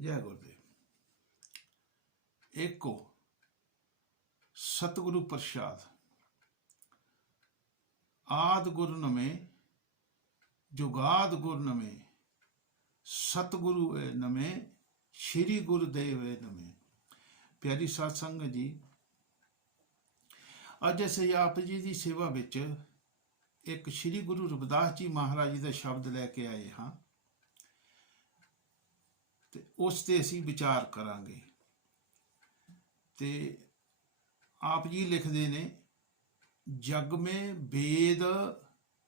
जय गुरुदेव। एको सतगुरु प्रसाद आद गुर नमे जुगाद गुर नमे सतगुरु नमे श्री गुरुदेव नमे। प्यारी साध संगत जी, अज असीं आप जी की सेवा विच एक श्री गुरु रविदास जी महाराज जी का शब्द लैके आए हाँ ते उस ते असीं विचार करांगे। ते आप जी लिखते ने, जग में वेद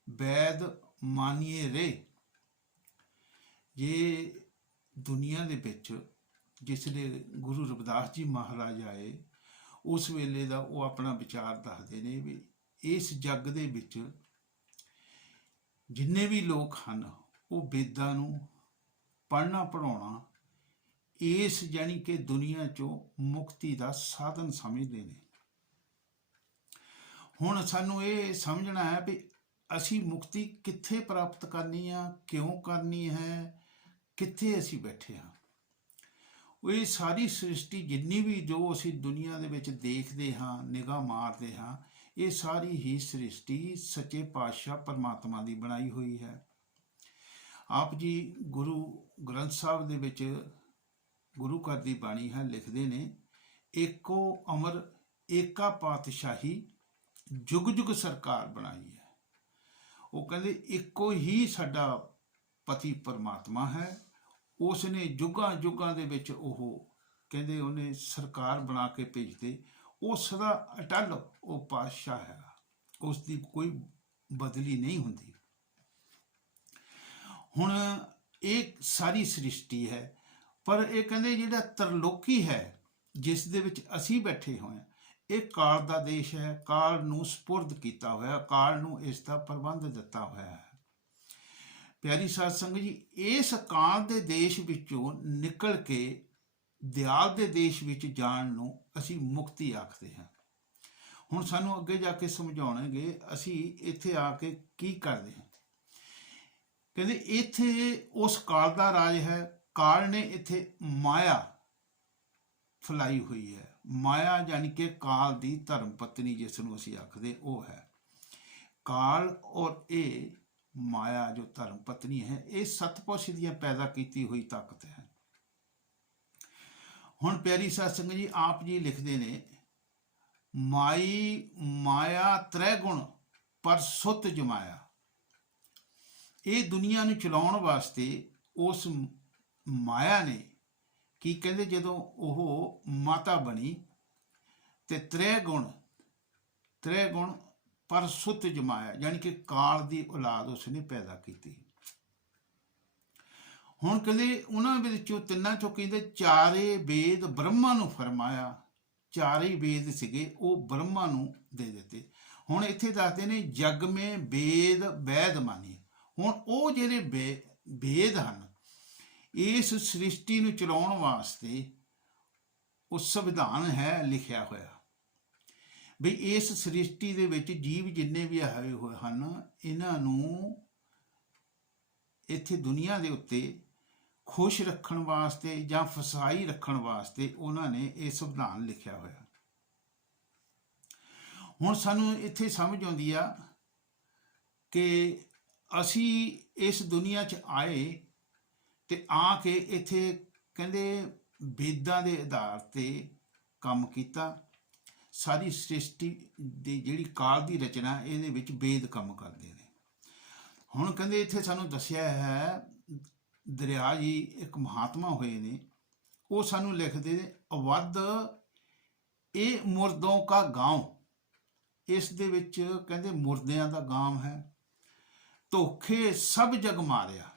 वैद मानिए रे। ये दुनिया दे विच जिसले गुरु रविदास जी महाराज आए उस वेले दा वो अपना विचार दसदे ने भी इस जग दे विच जिन्ने भी लोग हैं वो वेदां नूं पढ़ना पढ़ाउणा इस जानी कि दुनिया चों मुक्ति का साधन समझते हैं। हुण सानूं ये समझना है भी असी मुक्ति कित्थे प्राप्त करनी आ, क्यों करनी है, कित्थे असी बैठे हाँ। ये सारी सृष्टि जिन्नी भी जो असी दुनिया दे विच देखते हाँ, निगाह मारते हाँ, ये सारी ही सृष्टि सच्चे पातशाह परमात्मा की बनाई हुई है। आप जी गुरु ग्रंथ साहब दे विच गुरु घर की बाणी है लिखते ने, एको अमर एका पातशाही जुग जुग सरकार बनाई है। वो कहते एको ही साडा पति परमात्मा है, उसने जुगां जुगां दे विच ओह कहते उन्हें सरकार बना के भेजते। वो सदा अटल वो पातशाह है, उसकी कोई बदली नहीं होंदी। हुण एक सारी सृष्टि है, पर ये कहते जिहड़ा तरलोकी है जिस दे विच असी बैठे हुए हैं, ये काल का देश है, काल नूं सपुरद किया होया, काल नूं इसका प्रबंध दिता होया है। प्यारी साध संगत जी, इस काल के देश विचों निकल के दयाल के देश विच जाण नूं असी मुक्ति आखते हैं। हुण सानूं अगे जाके समझाउणगे असी इत्थे आके की करते हैं। कहते इत्थे उस काल का राज है, काल ने इत्थे माया फैलाई हुई है। माया यानी कि काल की धर्म पत्नी जिसनों असी आखते वो है काल, और ये माया जो धर्म पत्नी है ये सतपुरुष दी पैदा की हुई ताकत है। हुण प्यारी साध संगत जी, आप जी लिखते ने, माई माया त्रै गुण पर सुत जमाया। ये दुनिया नूं चलाउण वास्ते उस माया ने की कहते जदों ओह माता बनी ते त्रै गुण पर सुत जमाया, यानी कि काल की औलाद उसने पैदा की। हुण कहते उन्हां विचों तिन्नां चों कहते चारे वेद ब्रह्मा नूं फरमाया। चारे वेद सिगे वो ब्रह्मा नूं दे दिते। हुण इत्थे दसदे ने जग में वेद वैद मानी। हुण वो जिहड़े वेद हन इस सृष्टि नूं चलाउण वास्ते वो संविधान है लिखिया होया भी इस सृष्टि दे विच जीव जिन्ने भी आए हुए हैं इन्हां नूं इत्थे दुनिया दे उत्ते खुश रखण वास्ते जां फसाई रखण वास्ते उन्होंने ये संविधान लिखिया होया। हुण सानूं इत्थे समझ आउंदी आ कि असी इस दुनिया च आए ते आके इत्थे कहंदे वेदां दे आधार ते काम कीता। सारी सृष्टि दी जिहड़ी काल की रचना इहदे विच वेद काम करदे ने। हुण कहंदे इत्थे सानूं दस्सिया है, दरिया जी एक महात्मा होए ने, वो सानूं लिखदे ने, अवध ये मुर्दों का गांव। इस दे विच कहंदे मुर्दियां दा गांव है। धोखे सब जग मारिया,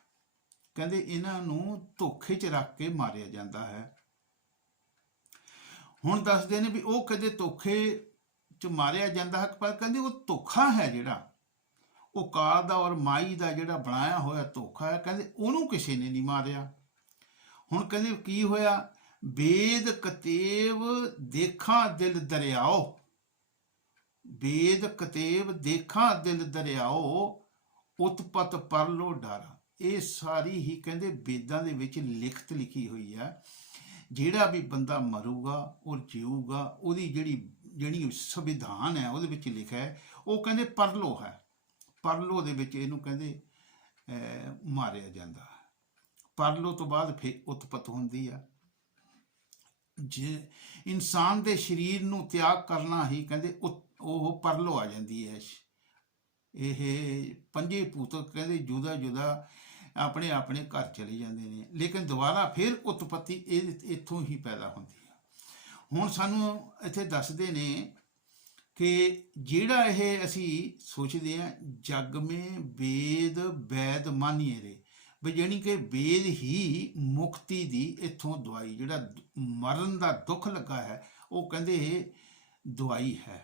कहंदे इन्हां नूं धोखे च रख के मारिया जाता है। हुण दसदे ने भी वो कदे धोखे च मारिया जाता है, पर कहंदे वो धोखा है जिहड़ा वो काल दा और माई दा जिहड़ा बनाया होया धोखा है, कहंदे उहनूं किसी ने नहीं मारिया। हुण कहंदे की होया, वेद कतेब देखा दिल दरियाओ। वेद कतेब देखा दिल दरियाओ, उत्पत पर लो डर। ਇਹ ਸਾਰੀ ਹੀ ਕਹਿੰਦੇ ਵੇਦਾਂ ਦੇ ਵਿੱਚ ਲਿਖਤ ਲਿਖੀ ਹੋਈ ਆ। ਜਿਹੜਾ ਵੀ ਬੰਦਾ ਮਰੂਗਾ ਔਰ ਜੀਊਗਾ, ਉਹਦੀ ਜਿਹੜੀ ਸੰਵਿਧਾਨ ਹੈ ਉਹਦੇ ਵਿੱਚ ਲਿਖਿਆ ਹੈ, ਉਹ ਕਹਿੰਦੇ ਪਰਲੋ ਹੈ। ਪਰਲੋ ਦੇ ਵਿੱਚ ਇਹਨੂੰ ਕਹਿੰਦੇ ਮਾਰਿਆ ਜਾਂਦਾ। ਪਰਲੋ ਤੋਂ ਬਾਅਦ ਫਿਰ ਉਤਪਤ ਹੁੰਦੀ ਆ। ਜੇ ਇਨਸਾਨ ਦੇ ਸਰੀਰ ਨੂੰ ਤਿਆਗ ਕਰਨਾ ਹੀ ਕਹਿੰਦੇ ਉਹ ਪਰਲੋ ਆ ਜਾਂਦੀ ਹੈ। ਇਹ ਪੰਜੇ ਭੂਤ ਕਹਿੰਦੇ ਜੁਦਾ ਜੁਦਾ ਆਪਣੇ ਆਪਣੇ ਘਰ ਚਲੇ ਜਾਂਦੇ ਨੇ, ਲੇਕਿਨ ਦੁਬਾਰਾ ਫਿਰ ਉਤਪਤੀ ਇੱਥੋਂ ਹੀ ਪੈਦਾ ਹੁੰਦੀ ਹੈ। ਹੁਣ ਸਾਨੂੰ ਇੱਥੇ ਦੱਸਦੇ ਨੇ ਕਿ ਜਿਹੜਾ ਇਹ ਅਸੀਂ ਸੋਚਦੇ ਹਾਂ ਜਗ ਮੇ ਵੇਦ ਵੈਦ ਮਾਨੀਏ ਰੇ, ਵੀ ਜਾਣੀ ਕਿ ਵੇਦ ਹੀ ਮੁਕਤੀ ਦੀ ਇੱਥੋਂ ਦਵਾਈ, ਜਿਹੜਾ ਮਰਨ ਦਾ ਦੁੱਖ ਲੱਗਾ ਹੈ ਉਹ ਕਹਿੰਦੇ ਦਵਾਈ ਹੈ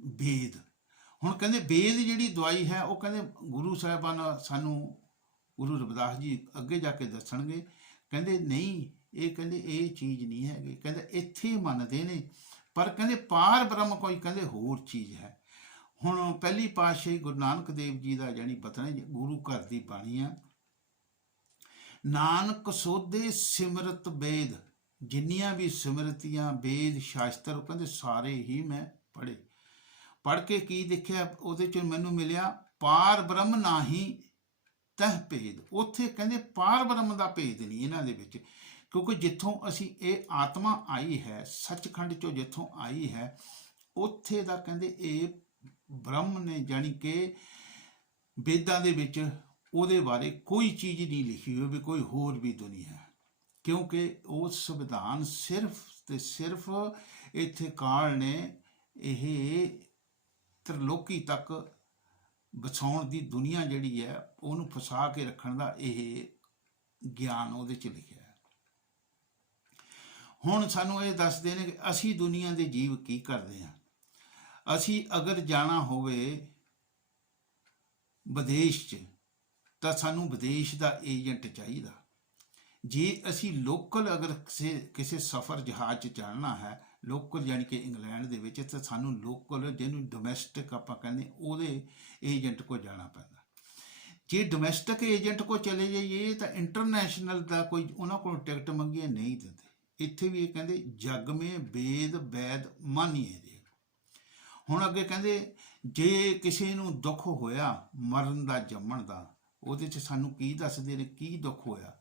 ਵੇਦ। ਹੁਣ ਕਹਿੰਦੇ ਵੇਦ ਜਿਹੜੀ ਦਵਾਈ ਹੈ ਉਹ ਕਹਿੰਦੇ ਗੁਰੂ ਸਾਹਿਬਾਨ ਸਾਨੂੰ ਗੁਰੂ ਰਵਿਦਾਸ ਜੀ ਅੱਗੇ ਜਾ ਕੇ ਦੱਸਣਗੇ। ਕਹਿੰਦੇ ਨਹੀਂ, ਇਹ ਕਹਿੰਦੇ ਇਹ ਚੀਜ਼ ਨਹੀਂ ਹੈਗੀ, ਕਹਿੰਦੇ ਇੱਥੇ ਮੰਨਦੇ ਨੇ, ਪਰ ਕਹਿੰਦੇ ਪਾਰ ਬ੍ਰਹਮ ਕੋਈ ਕਹਿੰਦੇ ਹੋਰ ਚੀਜ਼ ਹੈ। ਹੁਣ ਪਹਿਲੀ ਪਾਤਸ਼ਾਹੀ ਗੁਰੂ ਨਾਨਕ ਦੇਵ ਜੀ ਦਾ ਜਾਣੀ ਪਤਾ ਨਹੀਂ ਗੁਰੂ ਘਰ ਦੀ ਬਾਣੀ ਆ, ਨਾਨਕ ਸੋਧੇ ਸਿਮਰਤ ਵੇਦ, ਜਿੰਨੀਆਂ ਵੀ ਸਿਮਰਤੀਆਂ ਵੇਦ ਸ਼ਾਸਤਰ ਉਹ ਕਹਿੰਦੇ ਸਾਰੇ ਹੀ ਮੈਂ ਪੜ੍ਹ ਕੇ ਕੀ ਦੇਖਿਆ, ਉਹਦੇ ਚ ਮੈਨੂੰ ਮਿਲਿਆ ਪਾਰ ਬ੍ਰਹਮ ਨਾਹੀ ਤਹ ਭੇਦ। ਉੱਥੇ ਕਹਿੰਦੇ ਪਾਰ ਬ੍ਰਹਮ ਦਾ ਭੇਦ ਨਹੀਂ ਇਹਨਾਂ ਦੇ ਵਿੱਚ, ਕਿਉਂਕਿ ਜਿੱਥੋਂ ਅਸੀਂ ਇਹ ਆਤਮਾ ਆਈ ਹੈ, ਸੱਚਖੰਡ ਚੋਂ ਜਿੱਥੋਂ ਆਈ ਹੈ, ਉੱਥੇ ਦਾ ਕਹਿੰਦੇ ਇਹ ਬ੍ਰਹਮ ਨੇ ਜਾਣੀ ਕਿ ਵੇਦਾਂ ਦੇ ਵਿੱਚ ਉਹਦੇ ਬਾਰੇ ਕੋਈ ਚੀਜ਼ ਨਹੀਂ ਲਿਖੀ ਹੋਈ ਵੀ ਕੋਈ ਹੋਰ ਵੀ ਦੁਨੀਆ ਹੈ, ਕਿਉਂਕਿ ਉਹ ਸੰਵਿਧਾਨ ਸਿਰਫ ਤੇ ਸਿਰਫ ਇੱਥੇ ਕਾਲ ਨੇ ਇਹ ਤ੍ਰਿਲੋਕੀ ਤੱਕ ਬਸਾਉਣ ਦੀ ਦੁਨੀਆ ਜਿਹੜੀ ਹੈ ਉਹਨੂੰ ਫਸਾ ਕੇ ਰੱਖਣ ਦਾ ਇਹ ਗਿਆਨ ਉਹਦੇ 'ਚ ਲਿਖਿਆ ਹੈ। ਹੁਣ ਸਾਨੂੰ ਇਹ ਦੱਸਦੇ ਨੇ ਕਿ ਅਸੀਂ ਦੁਨੀਆ ਦੇ ਜੀਵ ਕੀ ਕਰਦੇ ਹਾਂ। ਅਸੀਂ ਅਗਰ ਜਾਣਾ ਹੋਵੇ ਵਿਦੇਸ਼ 'ਚ ਤਾਂ ਸਾਨੂੰ ਵਿਦੇਸ਼ ਦਾ ਏਜੰਟ ਚਾਹੀਦਾ। ਜੇ ਅਸੀਂ ਲੋਕਲ ਅਗਰ ਕਿਸੇ ਸਫ਼ਰ ਜਹਾਜ਼ 'ਚ ਚੜ੍ਹਨਾ ਹੈ, ਲੋਕਲ ਯਾਨੀ ਕਿ ਇੰਗਲੈਂਡ ਦੇ ਵਿੱਚ, ਤਾਂ ਸਾਨੂੰ ਲੋਕਲ ਜਿਹਨੂੰ ਡੋਮੈਸਟਿਕ ਆਪਾਂ ਕਹਿੰਦੇ ਉਹਦੇ ਏਜੰਟ ਕੋਲ ਜਾਣਾ ਪੈਂਦਾ। ਜੇ ਡੋਮੈਸਟਿਕ ਏਜੰਟ ਕੋਲ ਚਲੇ ਜਾਈਏ ਤਾਂ ਇੰਟਰਨੈਸ਼ਨਲ ਦਾ ਕੋਈ ਉਹਨਾਂ ਕੋਲ ਟਿਕਟ ਮੰਗੀਏ ਨਹੀਂ ਦਿੰਦੇ। ਇੱਥੇ ਵੀ ਇਹ ਕਹਿੰਦੇ ਜਗ ਮੇ ਵੇਦ ਵੈਦ ਮਾਨੀਏ ਜੀ। ਹੁਣ ਅੱਗੇ ਕਹਿੰਦੇ ਜੇ ਕਿਸੇ ਨੂੰ ਦੁੱਖ ਹੋਇਆ ਮਰਨ ਦਾ ਜੰਮਣ ਦਾ, ਉਹਦੇ 'ਚ ਸਾਨੂੰ ਕੀ ਦੱਸਦੇ ਨੇ ਕੀ ਦੁੱਖ ਹੋਇਆ।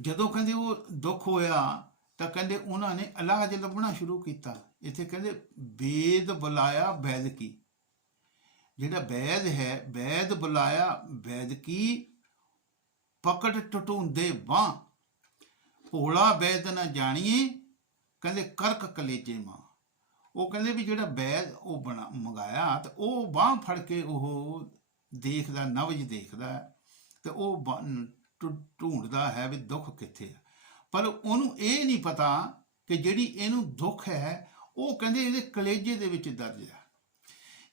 ਜਦੋਂ ਕਹਿੰਦੇ ਉਹ ਦੁੱਖ ਹੋਇਆ ਤਾਂ ਕਹਿੰਦੇ ਉਹਨਾਂ ਨੇ ਇਲਾਜ ਲੱਭਣਾ ਸ਼ੁਰੂ ਕੀਤਾ। ਇੱਥੇ ਕਹਿੰਦੇ ਵੇਦ ਬੁਲਾਇਆ ਵੈਦ ਕੀ, ਜਿਹੜਾ ਵੈਦ ਹੈ ਵੈਦ ਬੁਲਾਇਆ ਵੈਦ ਕੀ, ਪਕੜ ਟਟੂੰਦੇ ਬਾਂਹ, ਭੋਲਾ ਵੈਦ ਨਾ ਜਾਣੀਏ, ਕਹਿੰਦੇ ਕਰਕ ਕਲੇਜੇ ਮਾਂ। ਉਹ ਕਹਿੰਦੇ ਵੀ ਜਿਹੜਾ ਵੈਦ ਉਹ ਮੰਗਾਇਆ ਤੇ ਉਹ ਬਾਂਹ ਫੜ ਕੇ ਉਹ ਦੇਖਦਾ, ਨਬਜ਼ ਦੇਖਦਾ ਤੇ ਉਹ ਢੂੰਡਦਾ ਹੈ ਵੀ ਦੁੱਖ ਕਿੱਥੇ ਆ, ਪਰ ਉਹਨੂੰ ਇਹ ਨਹੀਂ ਪਤਾ ਕਿ ਜਿਹੜੀ ਇਹਨੂੰ ਦੁੱਖ ਹੈ ਉਹ ਕਹਿੰਦੇ ਇਹਦੇ ਕਲੇਜੇ ਦੇ ਵਿੱਚ ਦਰਜ ਹੈ।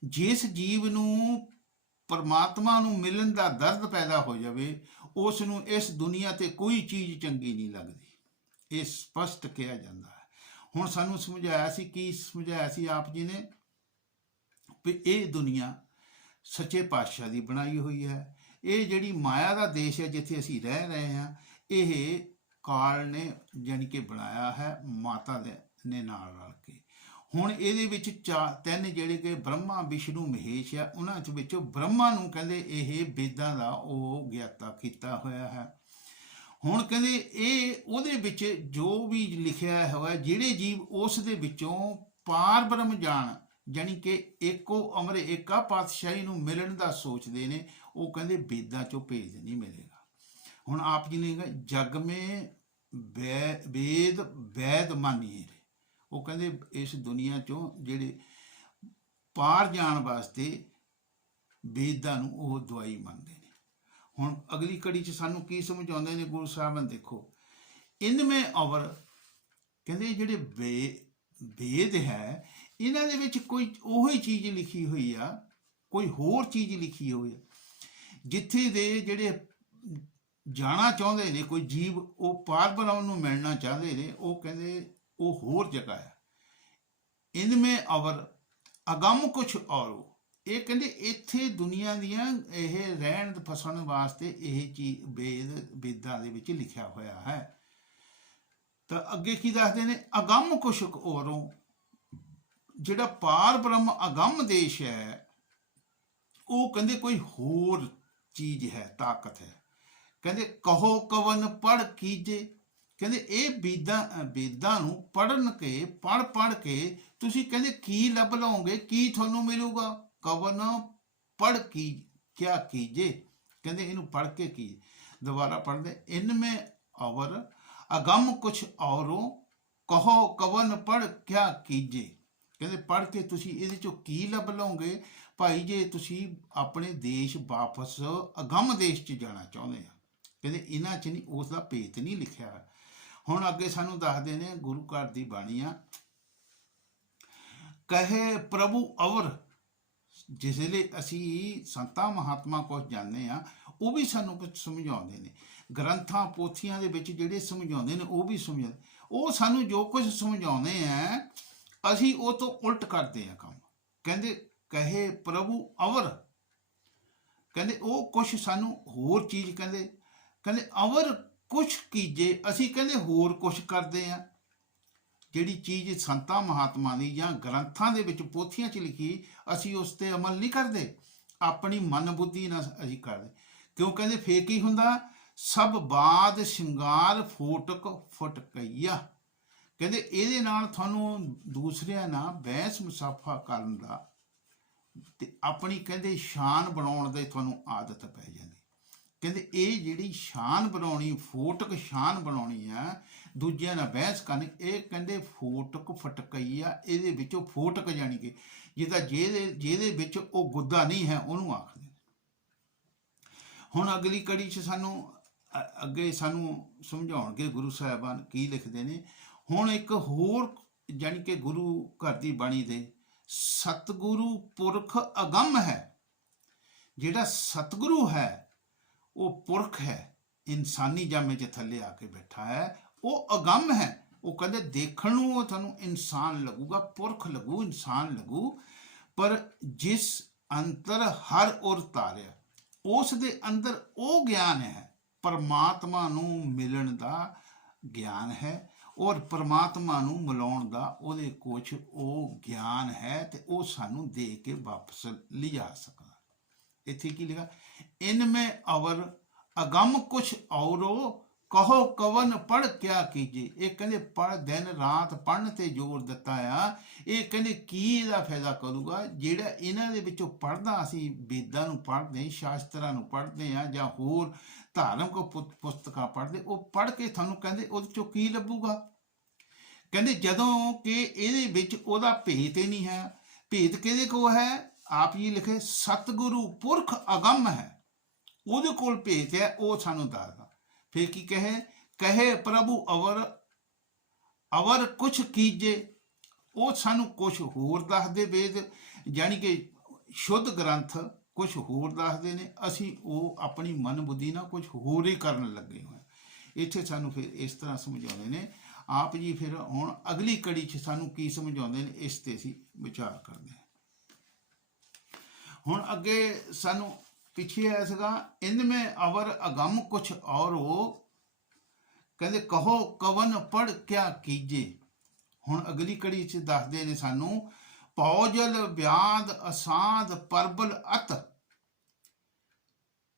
ਜਿਸ ਜੀਵ ਨੂੰ ਪਰਮਾਤਮਾ ਨੂੰ ਮਿਲਣ ਦਾ ਦਰਦ ਪੈਦਾ ਹੋ ਜਾਵੇ, ਉਸ ਨੂੰ ਇਸ ਦੁਨੀਆ ਤੇ ਕੋਈ ਚੀਜ਼ ਚੰਗੀ ਨਹੀਂ ਲੱਗਦੀ। ਇਹ ਸਪਸ਼ਟ ਕਿਹਾ ਜਾਂਦਾ ਹੈ। ਹੁਣ ਸਾਨੂੰ ਸਮਝਾਇਆ ਸੀ, ਕੀ ਸਮਝਾਇਆ ਸੀ ਆਪ ਜੀ ਨੇ, ਵੀ ਇਹ ਦੁਨੀਆ ਸੱਚੇ ਪਾਤਸ਼ਾਹ ਦੀ ਬਣਾਈ ਹੋਈ ਹੈ। ਇਹ ਜਿਹੜੀ ਮਾਇਆ ਦਾ ਦੇਸ਼ ਹੈ ਜਿੱਥੇ ਅਸੀਂ ਰਹਿ ਰਹੇ ਹਾਂ, ਇਹ ਕਾਲ ਨੇ ਜਾਣੀ ਕਿ ਬਣਾਇਆ ਹੈ ਮਾਤਾ ਦੇ ਨੇ ਨਾਲ ਰਲ ਕੇ। ਹੁਣ ਇਹਦੇ ਵਿੱਚ ਤਿੰਨ ਜਿਹੜੇ ਕਿ ਬ੍ਰਹਮਾ ਵਿਸ਼ਨੂੰ ਮਹੇਸ਼ ਆ, ਉਹਨਾਂ ਵਿੱਚੋਂ ਬ੍ਰਹਮਾ ਨੂੰ ਕਹਿੰਦੇ ਇਹ ਵੇਦਾਂ ਦਾ ਉਹ ਗਿਆਤਾ ਕੀਤਾ ਹੋਇਆ ਹੈ। ਹੁਣ ਕਹਿੰਦੇ ਇਹ ਉਹਦੇ ਵਿੱਚ ਜੋ ਵੀ ਲਿਖਿਆ ਹੋਇਆ, ਜਿਹੜੇ ਜੀਵ ਉਸ ਦੇ ਵਿੱਚੋਂ ਪਾਰ ਬ੍ਰਹਮ ਜਾਣ ਜਾਣੀ ਕਿ ਏਕੋ ਅਮਰ ਏਕਾ ਪਾਤਸ਼ਾਹੀ ਨੂੰ ਮਿਲਣ ਦਾ ਸੋਚਦੇ ਨੇ, ਉਹ ਕਹਿੰਦੇ ਵੇਦਾਂ ਚੋਂ ਭੇਦ ਨਹੀਂ ਮਿਲੇਗਾ। ਹੁਣ ਆਪ ਜੀ ਨੇ ਜਗ ਮੇ ਵੇਦ ਵੈਦ ਮਾਨੀਏ, ਉਹ ਕਹਿੰਦੇ ਇਸ ਦੁਨੀਆ ਚੋਂ ਜਿਹੜੇ ਪਾਰ ਜਾਣ ਵਾਸਤੇ ਵੇਦਾਂ ਨੂੰ ਉਹ ਦਵਾਈ ਮੰਨਦੇ ਨੇ। ਹੁਣ ਅਗਲੀ ਕੜੀ 'ਚ ਸਾਨੂੰ ਕੀ ਸਮਝਾਉਂਦੇ ਨੇ ਗੁਰੂ ਸਾਹਿਬਾਨ, ਦੇਖੋ ਇਨਮੇ ਅਵਰ ਕਹਿੰਦੇ ਜਿਹੜੇ ਵੇਦ ਹੈ ਇਹਨਾਂ ਦੇ ਵਿੱਚ ਕੋਈ ਉਹੀ ਚੀਜ਼ ਲਿਖੀ ਹੋਈ ਆ, ਕੋਈ ਹੋਰ ਚੀਜ਼ ਲਿਖੀ ਹੋਈ ਆ। ਜਿੱਥੇ ਦੇ ਜਿਹੜੇ ਜਾਣਾ ਚਾਹੁੰਦੇ ਨੇ ਕੋਈ ਜੀਵ, ਉਹ ਪਾਰ ਬ੍ਰਹਮ ਨੂੰ ਮਿਲਣਾ ਚਾਹੁੰਦੇ ਨੇ, ਉਹ ਕਹਿੰਦੇ ਉਹ ਹੋਰ ਜਗ੍ਹਾ ਹੈ। ਇਨਮੇ ਅਵਰ ਅਗੰਮ ਕੁਛ ਔਰ, ਇਹ ਕਹਿੰਦੇ ਇੱਥੇ ਦੁਨੀਆ ਦੀਆਂ ਇਹ ਰਹਿਣ ਫਸਣ ਵਾਸਤੇ ਇਹ ਚੀਜ਼ ਵੇਦਾਂ ਦੇ ਵਿੱਚ ਲਿਖਿਆ ਹੋਇਆ ਹੈ। ਤਾਂ ਅੱਗੇ ਕੀ ਦੱਸਦੇ ਨੇ, ਅਗੰਮ ਕੁਛਕ ਔਰੋਂ, ਜਿਹੜਾ ਪਾਰ ਬ੍ਰਹਮ ਅਗੰਮ ਦੇਸ਼ ਹੈ ਉਹ ਕਹਿੰਦੇ ਕੋਈ ਹੋਰ ਚੀਜ਼ ਹੈ, ਤਾਕਤ ਹੈ। ਕਹਿੰਦੇ ਕਹੋ ਕਵਨ ਪੜ੍ਹ ਕੀਜੇ, ਕਹਿੰਦੇ ਇਹ ਵੇਦਾਂ ਨੂੰ ਪੜ੍ਹ ਕੇ ਤੁਸੀਂ ਕਹਿੰਦੇ ਕੀ ਲੱਭ ਲਓਗੇ, ਕੀ ਤੁਹਾਨੂੰ ਮਿਲੂਗਾ। ਕਵਨ ਪੜ੍ਹ ਕੀ ਕਿਆ ਕੀਜੇ, ਕਹਿੰਦੇ ਇਹਨੂੰ ਪੜ੍ਹ ਕੇ ਕੀ, ਦੁਬਾਰਾ ਪੜ੍ਹਦੇ, ਇਨਮੇ ਅਵਰ ਅਗੰਮ ਕੁਛ ਔਰੋਂ ਕਹੋ ਕਵਨ ਪੜ੍ਹ ਕਿਆ ਕੀਜੇ, ਕਹਿੰਦੇ ਪੜ੍ਹ ਕੇ ਤੁਸੀਂ ਇਹਦੇ ਚੋਂ ਕੀ ਲੱਭ ਲਓਗੇ ਭਾਈ, ਜੇ ਤੁਸੀਂ ਆਪਣੇ ਦੇਸ਼ ਵਾਪਸ ਅਗੰਮ ਦੇਸ਼ 'ਚ ਜਾਣਾ ਚਾਹੁੰਦੇ ਆ। ਕਹਿੰਦੇ ਇਹਨਾਂ 'ਚ ਨਹੀਂ, ਉਸ ਦਾ ਭੇਤ ਨਹੀਂ ਲਿਖਿਆ। ਹੁਣ ਅੱਗੇ ਸਾਨੂੰ ਦੱਸਦੇ ਨੇ ਗੁਰੂ ਘਰ ਦੀ ਬਾਣੀ ਆ, ਕਹੇ ਪ੍ਰਭੂ ਅਵਰ, ਜਿਸ ਲਈ ਅਸੀਂ ਸੰਤਾਂ ਮਹਾਤਮਾ ਕੋਲ ਜਾਂਦੇ ਆ ਉਹ ਵੀ ਸਾਨੂੰ ਕੁਝ ਸਮਝਾਉਂਦੇ ਨੇ, ਗ੍ਰੰਥਾਂ ਪੋਥੀਆਂ ਦੇ ਵਿੱਚ ਜਿਹੜੇ ਸਮਝਾਉਂਦੇ ਨੇ ਉਹ ਵੀ ਸਮਝਾਉਂਦੇ, ਉਹ ਸਾਨੂੰ ਜੋ ਕੁਝ ਸਮਝਾਉਂਦੇ ਆ ਅਸੀਂ ਉਹ ਤੋਂ ਉਲਟ ਕਰਦੇ ਆ ਕੰਮ। ਕਹਿੰਦੇ ਕਹੇ ਪ੍ਰਭੂ ਅਵਰ, ਕਹਿੰਦੇ ਉਹ ਕੁਛ ਸਾਨੂੰ ਹੋਰ ਚੀਜ਼ ਕਹਿੰਦੇ ਅਵਰ ਕੁਛ ਕੀਜੇ, ਅਸੀਂ ਕਹਿੰਦੇ ਹੋਰ ਕੁਛ ਕਰਦੇ ਆ। ਜਿਹੜੀ ਚੀਜ਼ ਸੰਤਾਂ ਮਹਾਤਮਾ ਦੀ ਜਾਂ ਗ੍ਰੰਥਾਂ ਦੇ ਵਿੱਚ ਪੋਥੀਆਂ 'ਚ ਲਿਖੀ ਅਸੀਂ ਉਸ 'ਤੇ ਅਮਲ ਨਹੀਂ ਕਰਦੇ, ਆਪਣੀ ਮਨ ਬੁੱਧੀ ਨਾਲ ਅਸੀਂ ਕਰਦੇ। ਕਿਉਂ ਕਹਿੰਦੇ ਫੇਰ ਕੀ ਹੁੰਦਾ, ਸਭ ਬਾਦ ਸ਼ਿੰਗਾਰ ਫੋਟਕ ਫਟਕਈਆ, ਕਹਿੰਦੇ ਇਹਦੇ ਨਾਲ ਤੁਹਾਨੂੰ ਦੂਸਰਿਆਂ ਨਾਲ ਬਹਿਸ ਮੁਸਾਫਾ ਕਰਨ ਦਾ ਤੇ ਆਪਣੀ ਕਹਿੰਦੇ ਸ਼ਾਨ ਬਣਾਉਣ ਦੀ ਤੁਹਾਨੂੰ ਆਦਤ ਪੈ ਜਾਂਦੀ। ਕਹਿੰਦੇ ਇਹ ਜਿਹੜੀ ਸ਼ਾਨ ਬਣਾਉਣੀ, ਫੋਟਕ ਸ਼ਾਨ ਬਣਾਉਣੀ ਆ, ਦੂਜਿਆਂ ਨਾਲ ਬਹਿਸ ਕਰਨੀ, ਇਹ ਕਹਿੰਦੇ ਫੋਟਕ ਫਟਕਈ ਆ, ਇਹਦੇ ਵਿੱਚੋਂ ਫੋਟਕ ਜਾਣੀ ਕਿ ਜਿਹਦੇ ਵਿੱਚ ਉਹ ਗੁੱਦਾ ਨਹੀਂ ਹੈ ਉਹਨੂੰ ਆਖਦੇ। ਹੁਣ ਅਗਲੀ ਕੜੀ 'ਚ ਅੱਗੇ ਸਾਨੂੰ ਸਮਝਾਉਣਗੇ ਗੁਰੂ ਸਾਹਿਬਾਨ ਕੀ ਲਿਖਦੇ ਨੇ। ਹੁਣ ਇੱਕ ਹੋਰ ਜਾਣੀ ਕਿ ਗੁਰੂ ਘਰ ਦੀ ਬਾਣੀ ਦੇ ਸਤਿਗੁਰੂ ਪੁਰਖ ਅਗੰਮ ਹੈ, ਜਿਹੜਾ ਸਤਿਗੁਰੂ ਹੈ ਉਹ ਪੁਰਖ ਹੈ, ਇਨਸਾਨੀ ਜਾਮੇ 'ਚ ਥੱਲੇ ਆ ਕੇ ਬੈਠਾ ਹੈ, ਉਹ ਅਗੰਮ ਹੈ। ਉਹ ਕਹਿੰਦੇ ਦੇਖਣ ਨੂੰ ਉਹ ਤੁਹਾਨੂੰ ਇਨਸਾਨ ਲੱਗੂਗਾ, ਪੁਰਖ ਲੱਗੂ, ਇਨਸਾਨ ਲੱਗੂ, ਪਰ ਜਿਸ ਅੰਤਰ ਹਰ ਔਰ ਤਾਰਿਆ, ਉਸ ਦੇ ਅੰਦਰ ਉਹ ਗਿਆਨ ਹੈ, ਪਰਮਾਤਮਾ ਨੂੰ ਮਿਲਣ ਦਾ ਗਿਆਨ ਹੈ ਔਰ ਪਰਮਾਤਮਾ ਨੂੰ ਮਿਲਾਉਣ ਦਾ ਉਹਦੇ ਕੁਛ ਉਹ ਗਿਆਨ ਹੈ ਤੇ ਉਹ ਸਾਨੂੰ ਦੇ ਕੇ ਵਾਪਸ ਲਿਜਾ ਸਕਦਾ। ਇੱਥੇ ਕੀ ਲਿਖਾ, ਇਨਮੇ ਅਵਰ ਅਗੰਮ ਕੁਛ ਔਰੋ ਕਹੋ ਕਵਨ ਪੜ੍ਹ ਕਿਆ ਕੀਜੇ, ਇਹ ਕਹਿੰਦੇ ਪੜ੍ਹ ਦਿਨ ਰਾਤ ਪੜ੍ਹਨ ਤੇ ਜ਼ੋਰ ਦਿੱਤਾ ਆ। ਇਹ ਕਹਿੰਦੇ ਕੀ ਇਹਦਾ ਫਾਇਦਾ ਕਰੂਗਾ, ਜਿਹੜਾ ਇਹਨਾਂ ਦੇ ਵਿੱਚੋਂ ਪੜ੍ਹਦਾ, ਅਸੀਂ ਵੇਦਾਂ ਨੂੰ ਪੜ੍ਹਦੇ, ਸ਼ਾਸਤਰਾਂ ਨੂੰ ਪੜ੍ਹਦੇ ਆ ਜਾਂ ਹੋਰ ਧਾਰਮਿਕ ਪੁਸਤਕਾਂ ਪੜ੍ਹਦੇ, ਉਹ ਪੜ੍ਹ ਕੇ ਤੁਹਾਨੂੰ ਕਹਿੰਦੇ ਉਹਦੇ ਚੋਂ ਕੀ ਲੱਭੂਗਾ। ਕਹਿੰਦੇ ਜਦੋਂ ਕਿ ਇਹਦੇ ਵਿੱਚ ਉਹਦਾ ਭੇਤ ਹੀ ਨਹੀਂ ਹੈ। ਭੇਤ ਕਿਹਦੇ ਕੋਲ ਹੈ, ਆਪ ਜੀ ਲਿਖੇ ਸਤਿਗੁਰੂ ਪੁਰਖ ਅਗੰਮ ਹੈ, ਉਹਦੇ ਕੋਲ ਭੇਤ ਹੈ, ਉਹ ਸਾਨੂੰ ਦੱਸਦਾ। ਫਿਰ ਕੀ ਕਹੇ ਪ੍ਰਭੂ ਅਵਰ ਕੁਛ ਕੀਜੇ, ਉਹ ਸਾਨੂੰ ਕੁਛ ਹੋਰ ਦੱਸਦੇ ਵੇਦ, ਜਾਣੀ ਕਿ ਸ਼ੁੱਧ ਗ੍ਰੰਥ ਕੁਛ ਹੋਰ ਦੱਸਦੇ ਨੇ, ਅਸੀਂ ਉਹ ਆਪਣੀ ਮਨ ਬੁੱਧੀ ਨਾਲ ਕੁਛ ਹੋਰ ਹੀ ਕਰਨ ਲੱਗੇ ਹੋਏ। ਇੱਥੇ ਸਾਨੂੰ ਫਿਰ ਇਸ ਤਰ੍ਹਾਂ ਸਮਝਾਉਂਦੇ ਨੇ ਆਪ ਜੀ। ਫਿਰ ਹੁਣ ਅਗਲੀ ਕੜੀ 'ਚ ਸਾਨੂੰ ਕੀ ਸਮਝਾਉਂਦੇ ਨੇ, ਇਸ 'ਤੇ ਅਸੀਂ ਵਿਚਾਰ ਕਰਦੇ ਹਾਂ। ਹੁਣ ਅੱਗੇ ਸਾਨੂੰ ਪਿੱਛੇ ਆਇਆ ਸੀਗਾ, ਇਨਮੇ ਅਵਰ ਅਗੰਮ ਕੁਛ ਔਰ ਉਹ ਕਹਿੰਦੇ ਕਹੋ ਕਵਨ ਪੜ੍ਹ ਕਿਆ ਕੀਜੇ। ਹੁਣ ਅਗਲੀ ਕੜੀ 'ਚ ਦੱਸਦੇ ਨੇ ਸਾਨੂੰ ਪੌਜਲ ਵਿਆਦ ਅਸਾਧ ਪਰਬਲ ਅਤ,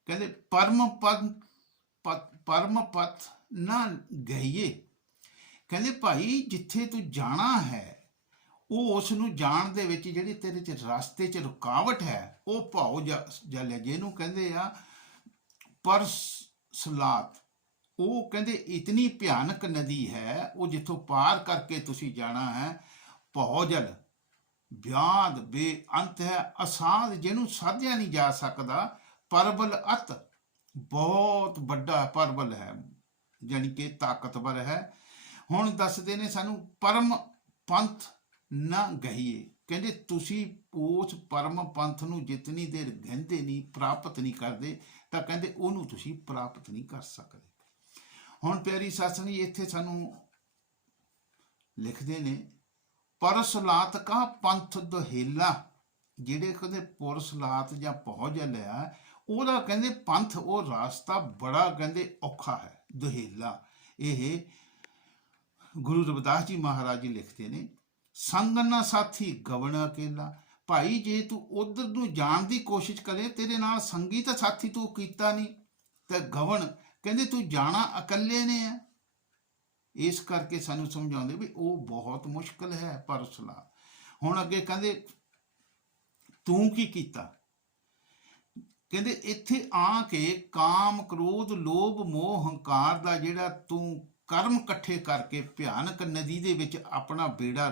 ਕਹਿੰਦੇ ਪਰਮ ਪਥ ਨਾ ਗਈਏ, ਕਹਿੰਦੇ ਭਾਈ ਜਿੱਥੇ ਤੂੰ ਜਾਣਾ ਹੈ ਉਹ ਉਸ ਨੂੰ ਜਾਣ ਦੇ ਵਿੱਚ ਜਿਹੜੀ ਤੇਰੇ 'ਚ ਰਸਤੇ 'ਚ ਰੁਕਾਵਟ ਹੈ ਉਹ ਭਾਉ ਜਲ ਹੈ, ਜਿਹਨੂੰ ਕਹਿੰਦੇ ਆ ਪਰਸਲਾਤ। ਉਹ ਕਹਿੰਦੇ ਇਤਨੀ ਭਿਆਨਕ ਨਦੀ ਹੈ, ਉਹ ਜਿੱਥੋਂ ਪਾਰ ਕਰਕੇ ਤੁਸੀਂ ਜਾਣਾ ਹੈ। ਭੌਜਲ ਵਿਆਦ ਬੇਅੰਤ ਹੈ, ਅਸਾਧ ਜਿਹਨੂੰ ਸਾਧਿਆ ਨਹੀਂ ਜਾ ਸਕਦਾ। ਪਰਬਲ ਅਤ ਬਹੁਤ ਵੱਡਾ ਪਰਬਲ ਹੈ, ਜਾਣੀ ਕਿ ਤਾਕਤਵਰ ਹੈ। ਹੁਣ ਦੱਸਦੇ ਨੇ ਸਾਨੂੰ ਪਰਮ ਪੰਥ ਨਾ ਗਹੀਏ, ਕਹਿੰਦੇ ਤੁਸੀਂ ਉਸ ਪਰਮ ਪੰਥ ਨੂੰ ਜਿਤਨੀ ਦੇਰ ਗਹਿੰਦੇ ਨਹੀਂ, ਪ੍ਰਾਪਤ ਨਹੀਂ ਕਰਦੇ, ਤਾਂ ਕਹਿੰਦੇ ਉਹਨੂੰ ਤੁਸੀਂ ਪ੍ਰਾਪਤ ਨਹੀਂ ਕਰ ਸਕਦੇ। ਹੁਣ ਪਿਆਰੀ ਸਾਸਣੀ ਇੱਥੇ ਸਾਨੂੰ ਲਿਖਦੇ ਨੇ ਪਰਸਲਾਤ ਕਾ ਪੰਥ ਦੁਹੇਲਾ, ਜਿਹੜੇ ਕਹਿੰਦੇ ਪੁਰਸਲਾਤ ਜਾਂ ਪਹੁਜਲ ਆ, ਉਹਦਾ ਕਹਿੰਦੇ ਪੰਥ, ਉਹ ਰਾਸਤਾ ਬੜਾ ਕਹਿੰਦੇ ਔਖਾ ਹੈ, ਦੁਹੇਲਾ। ਇਹ ਗੁਰੂ ਰਵਿਦਾਸ ਜੀ ਮਹਾਰਾਜ ਜੀ ਲਿਖਦੇ ਨੇ, ਸੰਗ ਨਾ ਸਾਥੀ ਗਵਣ ਅਕੇਲਾ। ਭਾਈ ਜੇ ਤੂੰ ਉਧਰ ਨੂੰ ਜਾਣ ਦੀ ਕੋਸ਼ਿਸ਼ ਕਰੇ, ਤੇਰੇ ਨਾਲ ਸੰਗੀ ਤਾਂ ਸਾਥੀ ਤੂੰ ਕੀਤਾ ਨਹੀਂ, ਤੇ ਗਵਣ ਕਹਿੰਦੇ ਤੂੰ ਜਾਣਾ ਇਕੱਲੇ ਨੇ ਆ। ਇਸ ਕਰਕੇ ਸਾਨੂੰ ਸਮਝਾਉਂਦੇ ਵੀ ਉਹ ਬਹੁਤ ਮੁਸ਼ਕਿਲ ਹੈ ਪਰਸਲਾ। ਹੁਣ ਅੱਗੇ ਕਹਿੰਦੇ ਤੂੰ ਕੀ ਕੀਤਾ, ਕਹਿੰਦੇ ਇੱਥੇ ਆ ਕੇ ਕਾਮ ਕ੍ਰੋਧ ਲੋਭ ਮੋਹ ਹੰਕਾਰ ਦਾ ਜਿਹੜਾ ਤੂੰ ਕਰਮ ਇਕੱਠੇ ਕਰਕੇ ਭਿਆਨਕ ਨਦੀ ਦੇ ਵਿੱਚ ਆਪਣਾ ਬੇੜਾ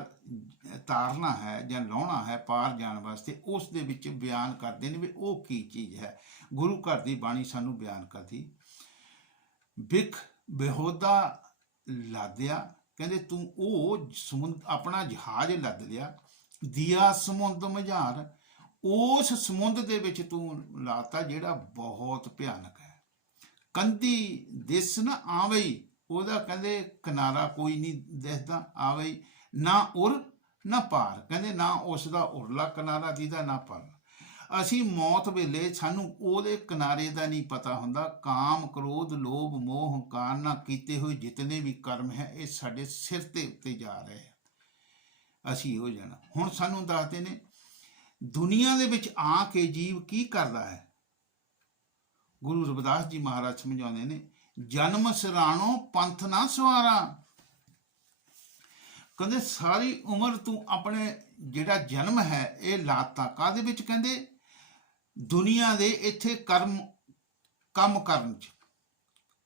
ਤਾਰਨਾ ਹੈ ਜਾਂ ਲਾਉਣਾ ਹੈ ਪਾਰ ਜਾਣ ਵਾਸਤੇ, ਉਸ ਦੇ ਵਿੱਚ ਬਿਆਨ ਕਰਦੇ ਨੇ ਵੀ ਉਹ ਕੀ ਚੀਜ਼ ਹੈ। ਗੁਰੂ ਘਰ ਦੀ ਬਾਣੀ ਸਾਨੂੰ ਬਿਆਨ ਕਰਦੀ, ਬਿਖ ਬਿਹੋਦਾ ਲਾਦਿਆ, ਕਹਿੰਦੇ ਤੂੰ ਉਹ ਆਪਣਾ ਜਹਾਜ਼ ਲੱਦ ਲਿਆ, ਦੀਆ ਸਮੁੰਦ ਮਝਾਰ, ਉਸ ਸਮੁੰਦ ਦੇ ਵਿੱਚ ਤੂੰ ਲਾਤਾ ਜਿਹੜਾ ਬਹੁਤ ਭਿਆਨਕ ਹੈ। ਕੰਦੀ ਦਿਸ ਨਾ ਆਵਈ, ਉਹਦਾ ਕਹਿੰਦੇ ਕਿਨਾਰਾ ਕੋਈ ਨਹੀਂ ਦਿਸਦਾ, ਆਵਈ ਨਾ ਉਰ ਨਾ ਪਾਰ, ਕਹਿੰਦੇ ਨਾ ਉਸ ਦਾ ਉਰਲਾ ਕਿਨਾਰਾ ਦੀਦਾ ਨਾ ਪਾਰ। ਅਸੀਂ ਮੌਤ ਵੇਲੇ ਸਾਨੂੰ ਉਹਦੇ ਕਿਨਾਰੇ ਦਾ ਨਹੀਂ ਪਤਾ ਹੁੰਦਾ। ਕਾਮ ਕ੍ਰੋਧ ਲੋਭ ਮੋਹ ਹੰਕਾਰ ਨਾਲ ਕੀਤੇ ਹੋਏ ਜਿਤਨੇ ਵੀ ਕਰਮ ਹੈ, ਇਹ ਸਾਡੇ ਸਿਰ ਤੇ ਉੱਤੇ ਜਾ ਰਹੇ ਆ, ਅਸੀਂ ਹੋ ਜਾਣਾ। ਹੁਣ ਸਾਨੂੰ ਦੱਸਦੇ ਨੇ ਦੁਨੀਆ ਦੇ ਵਿੱਚ ਆ ਕੇ ਜੀਵ ਕੀ ਕਰਦਾ ਹੈ। ਗੁਰੂ ਰਵਿਦਾਸ ਜੀ ਮਹਾਰਾਜ ਸਮਝਾਉਂਦੇ ਨੇ, ਜਨਮ ਸਿਰਾਣੋ ਪੰਥ ਨਾ ਸਵਾਰਾ, ਕਹਿੰਦੇ ਸਾਰੀ ਉਮਰ ਤੂੰ ਆਪਣੇ ਜਿਹੜਾ ਜਨਮ ਹੈ ਇਹ ਲਾਤਾ ਕਾਹਦੇ ਵਿੱਚ, ਕਹਿੰਦੇ ਦੁਨੀਆ ਦੇ ਇੱਥੇ ਕੰਮ ਕਰਨ 'ਚ,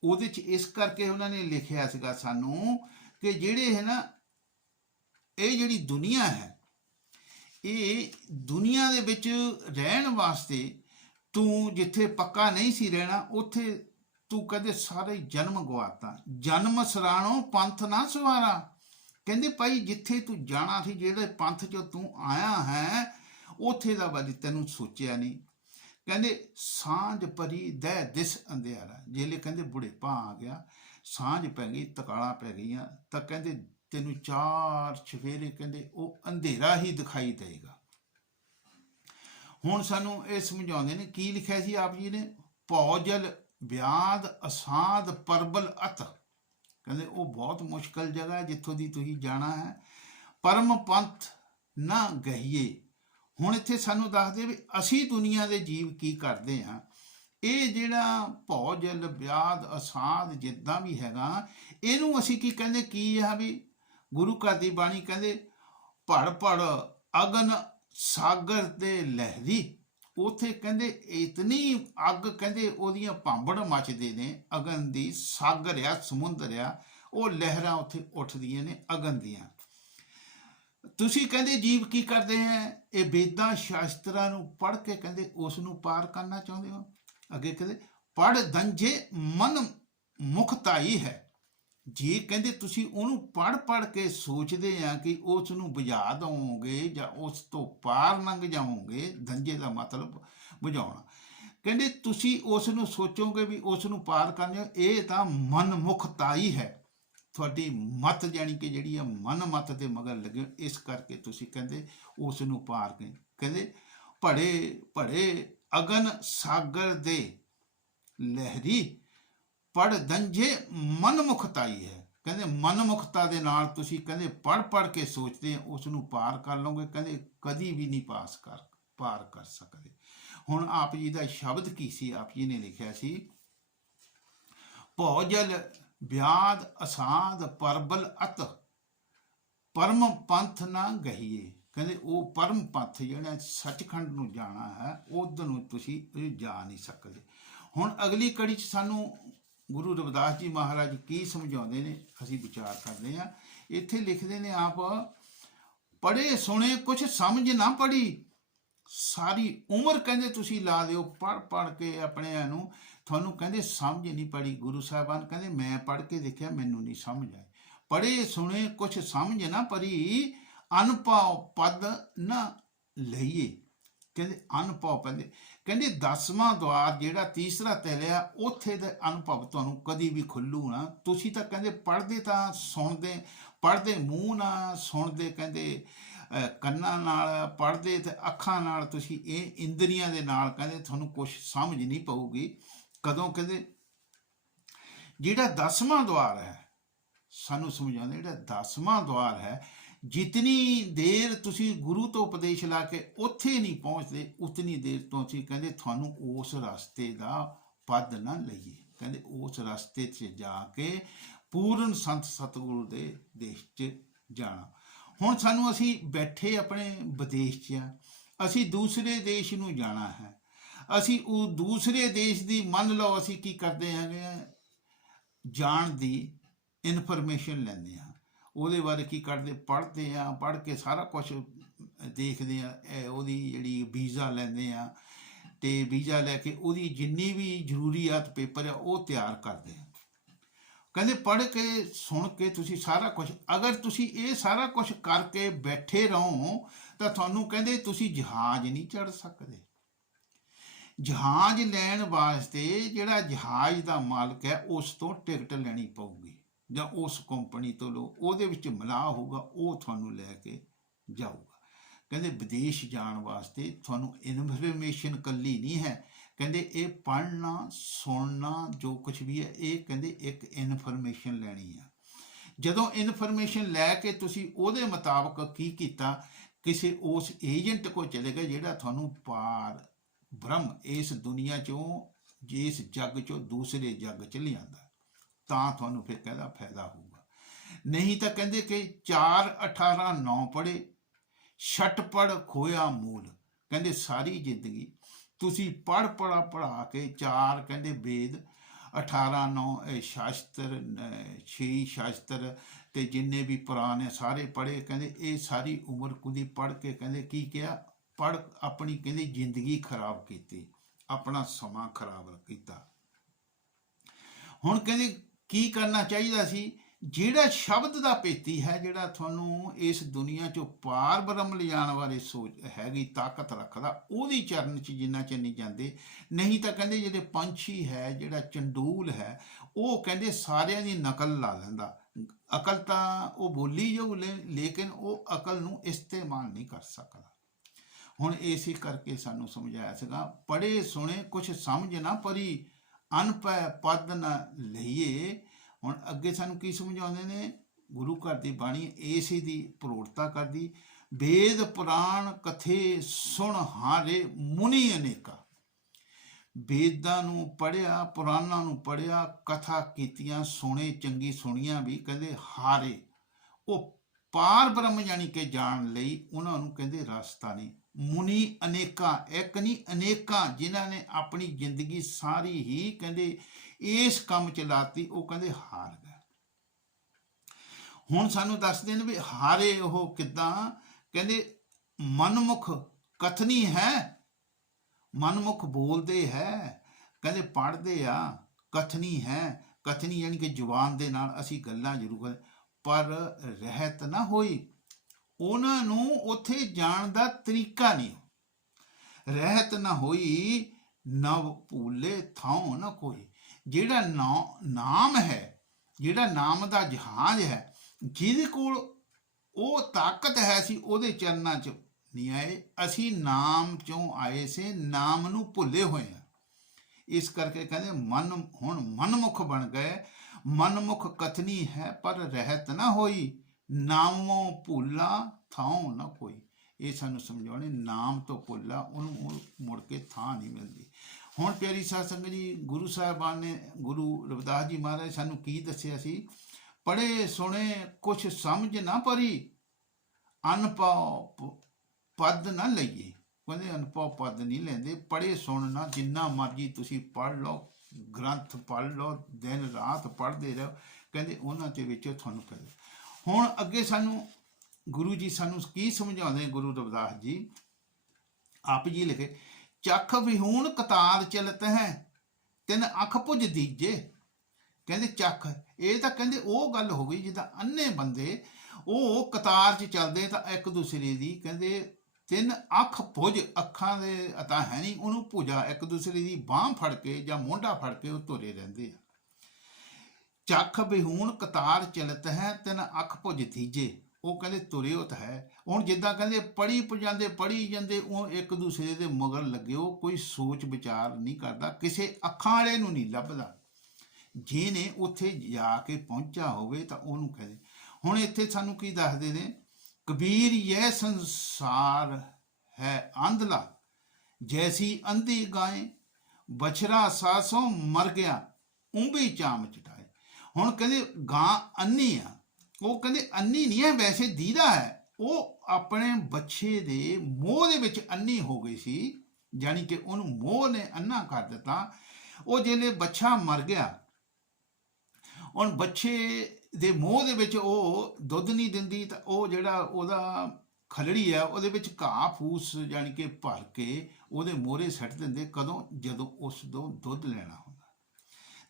ਉਹਦੇ 'ਚ। ਇਸ ਕਰਕੇ ਉਹਨਾਂ ਨੇ ਲਿਖਿਆ ਸੀਗਾ ਸਾਨੂੰ ਕਿ ਜਿਹੜੇ ਹੈ ਨਾ, ਇਹ ਜਿਹੜੀ ਦੁਨੀਆ ਹੈ, ਇਹ ਦੁਨੀਆ ਦੇ ਵਿੱਚ ਰਹਿਣ ਵਾਸਤੇ ਤੂੰ ਜਿੱਥੇ ਪੱਕਾ ਨਹੀਂ ਸੀ ਰਹਿਣਾ, ਉੱਥੇ ਤੂੰ ਕਦੇ ਸਾਰੇ ਜਨਮ ਗਵਾਤਾ। ਜਨਮ ਸਰਾਣੋ ਪੰਥ ਨਾ ਸਵਾਰਾ, ਕਹਿੰਦੇ ਭਾਈ ਜਿੱਥੇ ਤੂੰ ਜਾਣਾ ਸੀ, ਜਿਹੜੇ ਪੰਥ 'ਚੋਂ ਤੂੰ ਆਇਆ ਹੈ, ਉੱਥੇ ਦਾ ਬਾਜੀ ਤੈਨੂੰ ਸੋਚਿਆ ਨਹੀਂ। ਕਹਿੰਦੇ ਸਾਂਝ ਪਰੀ ਦਹਿ ਦਿਸ ਅੰਧਿਆਰਾ, ਜਿਹੜੇ ਕਹਿੰਦੇ ਬੁਢੇਪਾ ਆ ਗਿਆ, ਸਾਂਝ ਪੈ ਗਈ, ਤਕਾਲਾਂ ਪੈ ਗਈਆਂ, ਤਾਂ ਕਹਿੰਦੇ ਤੈਨੂੰ ਚਾਰ ਚਫੇਰੇ ਕਹਿੰਦੇ ਉਹ ਅੰਧੇਰਾ ਹੀ ਦਿਖਾਈ ਦੇਗਾ। ਹੁਣ ਸਾਨੂੰ ਇਹ ਸਮਝਾਉਂਦੇ ਨੇ, ਕੀ ਲਿਖਿਆ ਸੀ ਆਪ ਜੀ ਨੇ, ਭੌਜਲ ਵਿਆਦ ਅਸਾਧ ਪਰਬਲ ਅਤ, ਕਹਿੰਦੇ ਉਹ ਬਹੁਤ ਮੁਸ਼ਕਲ ਜਗ੍ਹਾ ਹੈ ਜਿੱਥੋਂ ਦੀ ਤੁਸੀਂ ਜਾਣਾ ਹੈ। ਪਰਮ ਪੰਥ ਨਾ ਗਹੀਏ, ਹੁਣ ਇੱਥੇ ਸਾਨੂੰ ਦੱਸਦੇ ਵੀ ਅਸੀਂ ਦੁਨੀਆ ਦੇ ਜੀਵ ਕੀ ਕਰਦੇ ਹਾਂ। ਇਹ ਜਿਹੜਾ ਭੌਜਲ ਵਿਆਦ ਅਸਾਧ ਜਿੱਦਾਂ ਵੀ ਹੈਗਾ, ਇਹਨੂੰ ਅਸੀਂ ਕੀ ਕਹਿੰਦੇ, ਕੀ ਆ ਵੀ ਗੁਰੂ ਘਰ ਦੀ ਬਾਣੀ ਕਹਿੰਦੇ ਭੜ ਭੜ ਅਗਨ ਸਾਗਰ ਤੇ ਲਹਿਰੀ, ਉੱਥੇ ਕਹਿੰਦੇ ਇਤਨੀ ਅੱਗ, ਕਹਿੰਦੇ ਉਹਦੀਆਂ ਭਾਂਬੜ ਮੱਚਦੇ ਨੇ ਅਗਨ ਦੀ, ਸਾਗਰ ਆ ਸਮੁੰਦਰ ਆ, ਉਹ ਲਹਿਰਾਂ ਉੱਥੇ ਉੱਠਦੀਆਂ ਨੇ ਅਗਨ ਦੀਆਂ। ਤੁਸੀਂ ਕਹਿੰਦੇ ਜੀਵ ਕੀ ਕਰਦੇ ਹੈ, ਇਹ ਵੇਦਾਂ ਸ਼ਾਸਤਰਾਂ ਨੂੰ ਪੜ੍ਹ ਕੇ ਕਹਿੰਦੇ ਉਸ ਨੂੰ ਪਾਰ ਕਰਨਾ ਚਾਹੁੰਦੇ ਹੋ। ਅੱਗੇ ਕਹਿੰਦੇ ਪੜ੍ਹ ਦੰਝੇ ਮਨ ਮੁਖਤਾਈ ਹੈ, ਜੇ ਕਹਿੰਦੇ ਤੁਸੀਂ ਉਹਨੂੰ ਪੜ੍ਹ ਕੇ ਸੋਚਦੇ ਆ ਕਿ ਉਸ ਨੂੰ ਬੁਝਾ ਦਵੋਗੇ ਜਾਂ ਉਸ ਤੋਂ ਪਾਰ ਲੰਘ ਜਾਓਗੇ, ਦੰਝੇ ਦਾ ਮਤਲਬ ਬੁਝਾਉਣਾ, ਕਹਿੰਦੇ ਤੁਸੀਂ ਉਸ ਨੂੰ ਸੋਚੋਗੇ ਵੀ ਉਸ ਨੂੰ ਪਾਰ ਕਰਨਾ, ਇਹ ਤਾਂ ਮਨ ਮੁਖਤਾਈ ਹੈ, ਤੁਹਾਡੀ ਮਤ ਜਾਣੀ ਕਿ ਜਿਹੜੀ ਆ ਮਨ ਮਤ ਦੇ ਮਗਰ ਲੱਗੇ, ਇਸ ਕਰਕੇ ਤੁਸੀਂ ਕਹਿੰਦੇ ਉਸ ਨੂੰ ਪਾਰ ਕੇ। ਕਹਿੰਦੇ ਭੜੇ ਅਗਨ ਸਾਗਰ ਦੇ ਲਹਿਰੀ, ਪੜ ਦੰਝੇ ਮਨਮੁਖਤਾਈ ਹੈ, ਕਹਿੰਦੇ ਮਨਮੁਖਤਾ ਦੇ ਨਾਲ ਤੁਸੀਂ ਕਹਿੰਦੇ ਪੜ੍ਹ ਕੇ ਸੋਚਦੇ ਉਸ ਨੂੰ ਪਾਰ ਕਰ ਲਓਗੇ, ਕਹਿੰਦੇ ਕਦੀ ਵੀ ਨਹੀਂ ਪਾਰ ਕਰ ਸਕਦੇ। ਹੁਣ ਆਪ ਜੀ ਦਾ ਸ਼ਬਦ ਕੀ ਸੀ, ਆਪ ਜੀ ਨੇ ਲਿਖਿਆ ਸੀ, ਭੌਜਲ ਵਿਆਦ ਅਸਾਧ ਪਰਬਲ ਅਤ, ਪਰਮ ਪੰਥ ਨਾ ਗਹੀਏ, ਕਹਿੰਦੇ ਉਹ ਪਰਮ ਪੰਥ ਜਿਹੜਾ ਸੱਚਖੰਡ ਨੂੰ ਜਾਣਾ ਹੈ, ਉਧਰ ਨੂੰ ਤੁਸੀਂ ਜਾ ਨਹੀਂ ਸਕਦੇ। ਹੁਣ ਅਗਲੀ ਕੜੀ 'ਚ ਸਾਨੂੰ ਗੁਰੂ ਰਵਿਦਾਸ ਜੀ ਮਹਾਰਾਜ ਕੀ ਸਮਝਾਉਂਦੇ ਨੇ, ਅਸੀਂ ਵਿਚਾਰ ਕਰਦੇ ਹਾਂ। ਇੱਥੇ ਲਿਖਦੇ ਨੇ ਆਪ, ਪੜ੍ਹੇ ਸੁਣੇ ਕੁਛ ਸਮਝ ਨਾ ਪੜੀ, ਸਾਰੀ ਉਮਰ ਕਹਿੰਦੇ ਤੁਸੀਂ ਲਾ ਦਿਓ ਪੜ੍ਹ ਕੇ ਆਪਣਿਆਂ ਨੂੰ, ਤੁਹਾਨੂੰ ਕਹਿੰਦੇ ਸਮਝ ਨਹੀਂ ਪੜੀ। ਗੁਰੂ ਸਾਹਿਬਾਨ ਕਹਿੰਦੇ ਮੈਂ ਪੜ੍ਹ ਕੇ ਦੇਖਿਆ, ਮੈਨੂੰ ਨਹੀਂ ਸਮਝ ਆਈ। ਪੜ੍ਹੇ ਸੁਣੇ ਕੁਛ ਸਮਝ ਨਾ ਪੜੀ, ਅਨਭਉ ਪਦ ਨਾ ਲਈਏ, ਕਹਿੰਦੇ ਅਨਭਉ ਪਦ, ਕਹਿੰਦੇ 10ਵਾਂ ਦੁਆਰ ਜਿਹੜਾ ਤੀਸਰਾ ਤਹਿਲਿਆ, ਉੱਥੇ ਦਾ ਅਨੁਭਵ ਤੁਹਾਨੂੰ ਕਦੀ ਵੀ ਖੁੱਲੂ ਨਾ। ਤੁਸੀਂ ਤਾਂ ਕਹਿੰਦੇ ਪੜ੍ਹਦੇ ਤਾਂ ਸੁਣਦੇ, ਪੜ੍ਹਦੇ ਮੂੰਹ ਨਾਲ, ਸੁਣਦੇ ਕਹਿੰਦੇ ਕੰਨਾਂ ਨਾਲ ਪੜ੍ਹਦੇ ਤੇ ਅੱਖਾਂ ਨਾਲ ਤੁਸੀਂ ਇਹ ਇੰਦਰੀਆਂ ਦੇ ਨਾਲ ਕਹਿੰਦੇ ਤੁਹਾਨੂੰ ਕੁਝ ਸਮਝ ਨਹੀਂ ਪਊਗੀ। ਕਦੋਂ? ਕਹਿੰਦੇ ਜਿਹੜਾ 10ਵਾਂ ਦੁਆਰ ਹੈ, ਸਾਨੂੰ ਸਮਝਾਉਂਦੇ ਜਿਹੜਾ 10ਵਾਂ ਦੁਆਰ ਹੈ, ਜਿਤਨੀ ਦੇਰ ਤੁਸੀਂ ਗੁਰੂ ਤੋਂ ਉਪਦੇਸ਼ ਲਾ ਕੇ ਉੱਥੇ ਨਹੀਂ ਪਹੁੰਚਦੇ ਉਤਨੀ ਦੇਰ ਤੋਂ ਅਸੀਂ ਕਹਿੰਦੇ ਤੁਹਾਨੂੰ ਉਸ ਰਸਤੇ ਦਾ ਪਦ ਨਾ ਲਈਏ। ਕਹਿੰਦੇ ਉਸ ਰਸਤੇ 'ਚ ਜਾ ਕੇ ਪੂਰਨ ਸੰਤ ਸਤਿਗੁਰੂ ਦੇ ਦੇਸ਼ 'ਚ ਜਾਣਾ। ਹੁਣ ਸਾਨੂੰ ਅਸੀਂ ਬੈਠੇ ਆਪਣੇ ਵਿਦੇਸ਼ 'ਚ ਆ, ਅਸੀਂ ਦੂਸਰੇ ਦੇਸ਼ ਨੂੰ ਜਾਣਾ ਹੈ। ਅਸੀਂ ਉਹ ਦੂਸਰੇ ਦੇਸ਼ ਦੀ ਮੰਨ ਲਓ ਅਸੀਂ ਕੀ ਕਰਦੇ ਹੈਗੇ ਆ, ਜਾਣ ਦੀ ਇਨਫੋਰਮੇਸ਼ਨ ਲੈਂਦੇ ਹਾਂ, ਉਹਦੇ ਬਾਰੇ ਕੀ ਕਰਦੇ, ਪੜ੍ਹਦੇ ਹਾਂ, ਪੜ੍ਹ ਕੇ ਸਾਰਾ ਕੁਛ ਦੇਖਦੇ ਹਾਂ, ਉਹਦੀ ਜਿਹੜੀ ਵੀਜ਼ਾ ਲੈਂਦੇ ਹਾਂ ਅਤੇ ਵੀਜ਼ਾ ਲੈ ਕੇ ਉਹਦੀ ਜਿੰਨੀ ਵੀ ਜ਼ਰੂਰੀਆਤ ਪੇਪਰ ਆ ਉਹ ਤਿਆਰ ਕਰਦੇ ਹਾਂ। ਕਹਿੰਦੇ ਪੜ੍ਹ ਕੇ ਸੁਣ ਕੇ ਤੁਸੀਂ ਸਾਰਾ ਕੁਛ, ਅਗਰ ਤੁਸੀਂ ਇਹ ਸਾਰਾ ਕੁਛ ਕਰਕੇ ਬੈਠੇ ਰਹੋ ਤਾਂ ਤੁਹਾਨੂੰ ਕਹਿੰਦੇ ਤੁਸੀਂ ਜਹਾਜ਼ ਨਹੀਂ ਚੜ੍ਹ ਸਕਦੇ। ਜਹਾਜ਼ ਲੈਣ ਵਾਸਤੇ ਜਿਹੜਾ ਜਹਾਜ਼ ਦਾ ਮਾਲਕ ਹੈ ਉਸ ਤੋਂ ਟਿਕਟ ਲੈਣੀ ਪਊਗੀ ਜਾਂ ਉਸ ਕੰਪਨੀ ਤੋਂ ਲਓ, ਉਹਦੇ ਵਿੱਚ ਮਿਲਾਹ ਹੋਊਗਾ, ਉਹ ਤੁਹਾਨੂੰ ਲੈ ਕੇ ਜਾਊਗਾ। ਕਹਿੰਦੇ ਵਿਦੇਸ਼ ਜਾਣ ਵਾਸਤੇ ਤੁਹਾਨੂੰ ਇਨਫੋਰਮੇਸ਼ਨ ਇਕੱਲੀ ਨਹੀਂ ਹੈ, ਕਹਿੰਦੇ ਇਹ ਪੜ੍ਹਨਾ ਸੁਣਨਾ ਜੋ ਕੁਛ ਵੀ ਹੈ ਇਹ ਕਹਿੰਦੇ ਇੱਕ ਇਨਫੋਰਮੇਸ਼ਨ ਲੈਣੀ ਆ। ਜਦੋਂ ਇਨਫੋਰਮੇਸ਼ਨ ਲੈ ਕੇ ਤੁਸੀਂ ਉਹਦੇ ਮੁਤਾਬਕ ਕੀ ਕੀਤਾ, ਕਿਸੇ ਉਸ ਏਜੰਟ ਕੋਲ ਚਲੇ ਗਏ ਜਿਹੜਾ ਤੁਹਾਨੂੰ ਪਾਰ ਬ੍ਰਹਮ ਇਸ ਦੁਨੀਆ 'ਚੋਂ ਇਸ ਜੱਗ 'ਚੋਂ ਦੂਸਰੇ ਜੱਗ 'ਚ ਲਿਆਂਦਾ, ਤਾਂ ਤੁਹਾਨੂੰ ਫਿਰ ਕਹਿੰਦਾ ਫਾਇਦਾ ਹੋਊਗਾ। ਨਹੀਂ ਤਾਂ ਕਹਿੰਦੇ ਕਿ 4:18:9 ਪੜ੍ਹੇ ਛਟ ਪੜ੍ਹ ਖੋਇਆ ਮੂਲ। ਕਹਿੰਦੇ ਸਾਰੀ ਜ਼ਿੰਦਗੀ ਤੁਸੀਂ ਪੜ੍ਹਾ ਕੇ 4 ਕਹਿੰਦੇ ਵੇਦ 18:9 ਸ਼ਾਸਤਰ 6 ਸ਼ਾਸਤਰ ਅਤੇ ਜਿੰਨੇ ਵੀ ਪੁਰਾਣੇ ਸਾਰੇ ਪੜ੍ਹੇ। ਕਹਿੰਦੇ ਇਹ ਸਾਰੀ ਉਮਰ ਕੁਦੀ ਪੜ੍ਹ ਕੇ ਕਹਿੰਦੇ ਕੀ ਕਿਹਾ, ਪੜ੍ਹ ਆਪਣੀ ਕਹਿੰਦੇ ਜ਼ਿੰਦਗੀ ਖਰਾਬ ਕੀਤੀ, ਆਪਣਾ ਸਮਾਂ ਖਰਾਬ ਕੀਤਾ। ਹੁਣ ਕਹਿੰਦੇ ਕੀ ਕਰਨਾ ਚਾਹੀਦਾ ਸੀ, ਜਿਹੜਾ ਸ਼ਬਦ ਦਾ ਭੇਤੀ ਹੈ, ਜਿਹੜਾ ਤੁਹਾਨੂੰ ਇਸ ਦੁਨੀਆ 'ਚੋਂ ਪਾਰ ਬ੍ਰਹਮ ਲਿਜਾਣ ਬਾਰੇ ਸੋਚ ਹੈਗੀ ਤਾਕਤ ਰੱਖਦਾ, ਉਹਦੀ ਚਰਨ 'ਚ ਜਿੰਨਾ ਚਿਰ ਨਹੀਂ ਜਾਂਦੇ। ਨਹੀਂ ਤਾਂ ਕਹਿੰਦੇ ਜਿਹੜੇ ਪੰਛੀ ਹੈ, ਜਿਹੜਾ ਚੰਡੂਲ ਹੈ, ਉਹ ਕਹਿੰਦੇ ਸਾਰਿਆਂ ਦੀ ਨਕਲ ਲਾ ਲੈਂਦਾ। ਅਕਲ ਤਾਂ ਉਹ ਬੋਲੀ ਜਾਊ ਲੇਕਿਨ ਉਹ ਅਕਲ ਨੂੰ ਇਸਤੇਮਾਲ ਨਹੀਂ ਕਰ ਸਕਦਾ। ਹੁਣ ਇਸੇ ਕਰਕੇ ਸਾਨੂੰ ਸਮਝਾਇਆ ਸੀਗਾ, ਪੜ੍ਹੇ ਸੁਣੇ ਕੁਛ ਸਮਝ ਨਾ ਪਰੀ, ਅਨਪੈ ਪਦ ਨਾ ਲਈਏ। ਹੁਣ ਅੱਗੇ ਸਾਨੂੰ ਕੀ ਸਮਝਾਉਂਦੇ ਨੇ, ਗੁਰੂ ਘਰ ਦੀ ਬਾਣੀ ਇਸੇ ਦੀ ਪ੍ਰੋੜਤਾ ਕਰਦੀ। ਵੇਦ ਪੁਰਾਣ ਕਥੇ ਸੁਣ ਹਾਰੇ ਮੁਨੀ ਅਨੇਕਾ। ਵੇਦਾਂ ਨੂੰ ਪੜ੍ਹਿਆ, ਪੁਰਾਣਾਂ ਨੂੰ ਪੜ੍ਹਿਆ, ਕਥਾ ਕੀਤੀਆਂ, ਸੁਣੇ ਚੰਗੀ ਸੁਣੀਆਂ ਵੀ, ਕਹਿੰਦੇ ਹਾਰੇ ਉਹ ਪਾਰ ਬ੍ਰਹਮ ਜਾਣੀ ਕਿ ਜਾਣ ਲਈ ਉਹਨਾਂ ਨੂੰ ਕਹਿੰਦੇ ਰਸਤਾ ਨਹੀਂ। ਮੁਨੀ ਅਨੇਕਾਂ, ਇੱਕ ਨਹੀਂ ਅਨੇਕਾਂ, ਜਿਨ੍ਹਾਂ ਨੇ ਆਪਣੀ ਜ਼ਿੰਦਗੀ ਸਾਰੀ ਹੀ ਕਹਿੰਦੇ ਇਸ ਕੰਮ 'ਚ ਲਾਤੀ, ਉਹ ਕਹਿੰਦੇ ਹਾਰ ਗਏ। ਹੁਣ ਸਾਨੂੰ ਦੱਸਦੇ ਨੇ ਵੀ ਹਾਰੇ ਉਹ ਕਿੱਦਾਂ, ਕਹਿੰਦੇ ਮਨਮੁਖ ਕਥਨੀ ਹੈ, ਮਨਮੁਖ ਬੋਲਦੇ ਹੈ, ਕਹਿੰਦੇ ਪੜ੍ਹਦੇ ਆ, ਕਥਨੀ ਹੈ, ਕਥਨੀ ਯਾਨੀ ਕਿ ਜ਼ੁਬਾਨ ਦੇ ਨਾਲ ਅਸੀਂ ਗੱਲਾਂ ਜ਼ਰੂਰ, ਪਰ ਰਹਿਤ ਨਾ ਹੋਈ। ਉਹਨਾਂ ਨੂੰ ਉੱਥੇ ਜਾਣ ਦਾ ਤਰੀਕਾ ਨਹੀਂ, ਰਹਿਤ ਨਾ ਹੋਈ, ਨਵ ਭੂਲੇ ਥਾਉ ਨਾ ਕੋਈ। ਜਿਹੜਾ ਨਾਮ ਹੈ, ਜਿਹੜਾ ਨਾਮ ਦਾ ਜਹਾਜ਼ ਹੈ, ਜਿਹਦੇ ਕੋਲ ਉਹ ਤਾਕਤ ਹੈ, ਅਸੀਂ ਉਹਦੇ ਚਰਨਾਂ 'ਚ ਨਹੀਂ ਆਏ, ਅਸੀਂ ਨਾਮ 'ਚੋਂ ਆਏ ਸੀ, ਨਾਮ ਨੂੰ ਭੁੱਲੇ ਹੋਏ ਹਾਂ। ਇਸ ਕਰਕੇ ਕਹਿੰਦੇ ਹੁਣ ਮਨਮੁਖ ਬਣ ਗਏ। ਮਨਮੁਖ ਕਥਨੀ ਹੈ ਪਰ ਰਹਿਤ ਨਾ ਹੋਈ, ਨਾਮੋਂ ਭੁੱਲਾ ਥਾਉ ਨਾ ਕੋਈ। ਇਹ ਸਾਨੂੰ ਸਮਝਾਉਣੇ, ਨਾਮ ਤੋਂ ਭੁੱਲਾ ਉਹਨੂੰ ਮੁੜ ਕੇ ਥਾਂ ਨਹੀਂ ਮਿਲਦੀ। ਹੁਣ ਪਿਆਰੀ ਸਾਧ ਸੰਗਤ ਜੀ, ਗੁਰੂ ਸਾਹਿਬਾਨ ਨੇ, ਗੁਰੂ ਰਵਿਦਾਸ ਜੀ ਮਹਾਰਾਜ ਸਾਨੂੰ ਕੀ ਦੱਸਿਆ ਸੀ, ਪੜ੍ਹੇ ਸੁਣੇ ਕੁਛ ਸਮਝ ਨਾ ਪਰੀ, ਅਨਭਉ ਪਦ ਨਾ ਲਈਏ। ਕਹਿੰਦੇ ਅਨਭਉ ਪਦ ਨਹੀਂ ਲੈਂਦੇ, ਪੜ੍ਹੇ ਸੁਣਨਾ ਜਿੰਨਾ ਮਰਜ਼ੀ ਤੁਸੀਂ ਪੜ੍ਹ ਲਓ, ਗ੍ਰੰਥ ਪੜ੍ਹ ਲਓ, ਦਿਨ ਰਾਤ ਪੜ੍ਹਦੇ ਰਹੋ, ਕਹਿੰਦੇ ਉਹਨਾਂ ਦੇ ਵਿੱਚ ਤੁਹਾਨੂੰ ਕਰੇ। ਹੁਣ ਅੱਗੇ ਸਾਨੂੰ ਗੁਰੂ ਜੀ ਸਾਨੂੰ ਕੀ ਸਮਝਾਉਂਦੇ, ਗੁਰੂ ਰਵਿਦਾਸ ਜੀ ਆਪ ਜੀ ਲਿਖੇ, ਚੱਖ ਵਿਹੂਣ ਕਤਾਰ ਚਲਤ ਹੈ, ਤਿੰਨ ਅੱਖ ਭੁਜ ਦੀਜੇ। ਕਹਿੰਦੇ ਚੱਖ, ਇਹ ਤਾਂ ਕਹਿੰਦੇ ਉਹ ਗੱਲ ਹੋ ਗਈ ਜਿੱਦਾਂ ਅੰਨੇ ਬੰਦੇ ਉਹ ਕਤਾਰ 'ਚ ਚੱਲਦੇ ਤਾਂ ਇੱਕ ਦੂਸਰੇ ਦੀ ਕਹਿੰਦੇ ਤਿੰਨ ਅੱਖ ਭੁਜ, ਅੱਖਾਂ ਦੇ ਤਾਂ ਹੈ ਨਹੀਂ, ਉਹਨੂੰ ਭੁਜਾ, ਇੱਕ ਦੂਸਰੇ ਦੀ ਬਾਂਹ ਫੜ ਕੇ ਜਾਂ ਮੋਢਾ ਫੜ ਕੇ ਉਹ ਤੁਰੇ ਰਹਿੰਦੇ ਆ। ਚੱਖ ਵਿਹੂਣ ਕਤਾਰ ਚਲਤ ਹੈ, ਤਿੰਨ ਅੱਖ ਭੁਜ ਤੀਜੇ। ਉਹ ਕਹਿੰਦੇ ਤੁਰਿਓ ਤਾਂ ਹੈ। ਹੁਣ ਜਿੱਦਾਂ ਕਹਿੰਦੇ ਪੜ੍ਹੀ ਜਾਂਦੇ ਉਹ ਇੱਕ ਦੂਸਰੇ ਦੇ ਮਗਰ ਲੱਗੇ, ਉਹ ਕੋਈ ਸੋਚ ਵਿਚਾਰ ਨਹੀਂ ਕਰਦਾ, ਕਿਸੇ ਅੱਖਾਂ ਵਾਲੇ ਨੂੰ ਨਹੀਂ ਲੱਭਦਾ। ਜਿਹਨੇ ਉੱਥੇ ਜਾ ਕੇ ਪਹੁੰਚਿਆ ਹੋਵੇ ਤਾਂ ਉਹਨੂੰ ਕਹਦੇ। ਹੁਣ ਇੱਥੇ ਸਾਨੂੰ ਕੀ ਦੱਸਦੇ ਨੇ, ਕਬੀਰ ਇਹ ਸੰਸਾਰ ਹੈ ਆਂਧਲਾ, ਜੈਸੀ ਅੰਧੀ ਗਾਏ, ਬਛੜਾ ਸਾਸੋਂ ਮਰ ਗਿਆ, ਉਂਭੀ ਚਾਮ ਚਟਾਏ। ਹੁਣ ਕਹਿੰਦੇ ਗਾਂ ਅੰਨੀ ਆ, ਉਹ ਕਹਿੰਦੇ ਅੰਨੀ ਨਹੀਂ ਹੈ, ਵੈਸੇ ਦੀਦਾ ਹੈ, ਉਹ ਆਪਣੇ ਬੱਚੇ ਦੇ ਮੋਹ ਦੇ ਵਿੱਚ ਅੰਨੀ ਹੋ ਗਈ ਸੀ, ਜਾਣੀ ਕਿ ਉਹਨੂੰ ਮੋਹ ਨੇ ਅੰਨਾ ਕਰ ਦਿੱਤਾ। ਉਹ ਜਿਹੜੇ ਬੱਚਾ ਮਰ ਗਿਆ, ਹੁਣ ਬੱਚੇ ਦੇ ਮੋਹ ਦੇ ਵਿੱਚ ਉਹ ਦੁੱਧ ਨਹੀਂ ਦਿੰਦੀ, ਤਾਂ ਉਹ ਜਿਹੜਾ ਉਹਦਾ ਖਲੜੀ ਆ ਉਹਦੇ ਵਿੱਚ ਘਾਹ ਫੂਸ ਜਾਣੀ ਕਿ ਭਰ ਕੇ ਉਹਦੇ ਮੋਹਰੇ ਸੱਟ ਦਿੰਦੇ। ਕਦੋਂ? ਜਦੋਂ ਉਸ ਤੋਂ ਦੁੱਧ ਲੈਣਾ ਹੁੰਦਾ।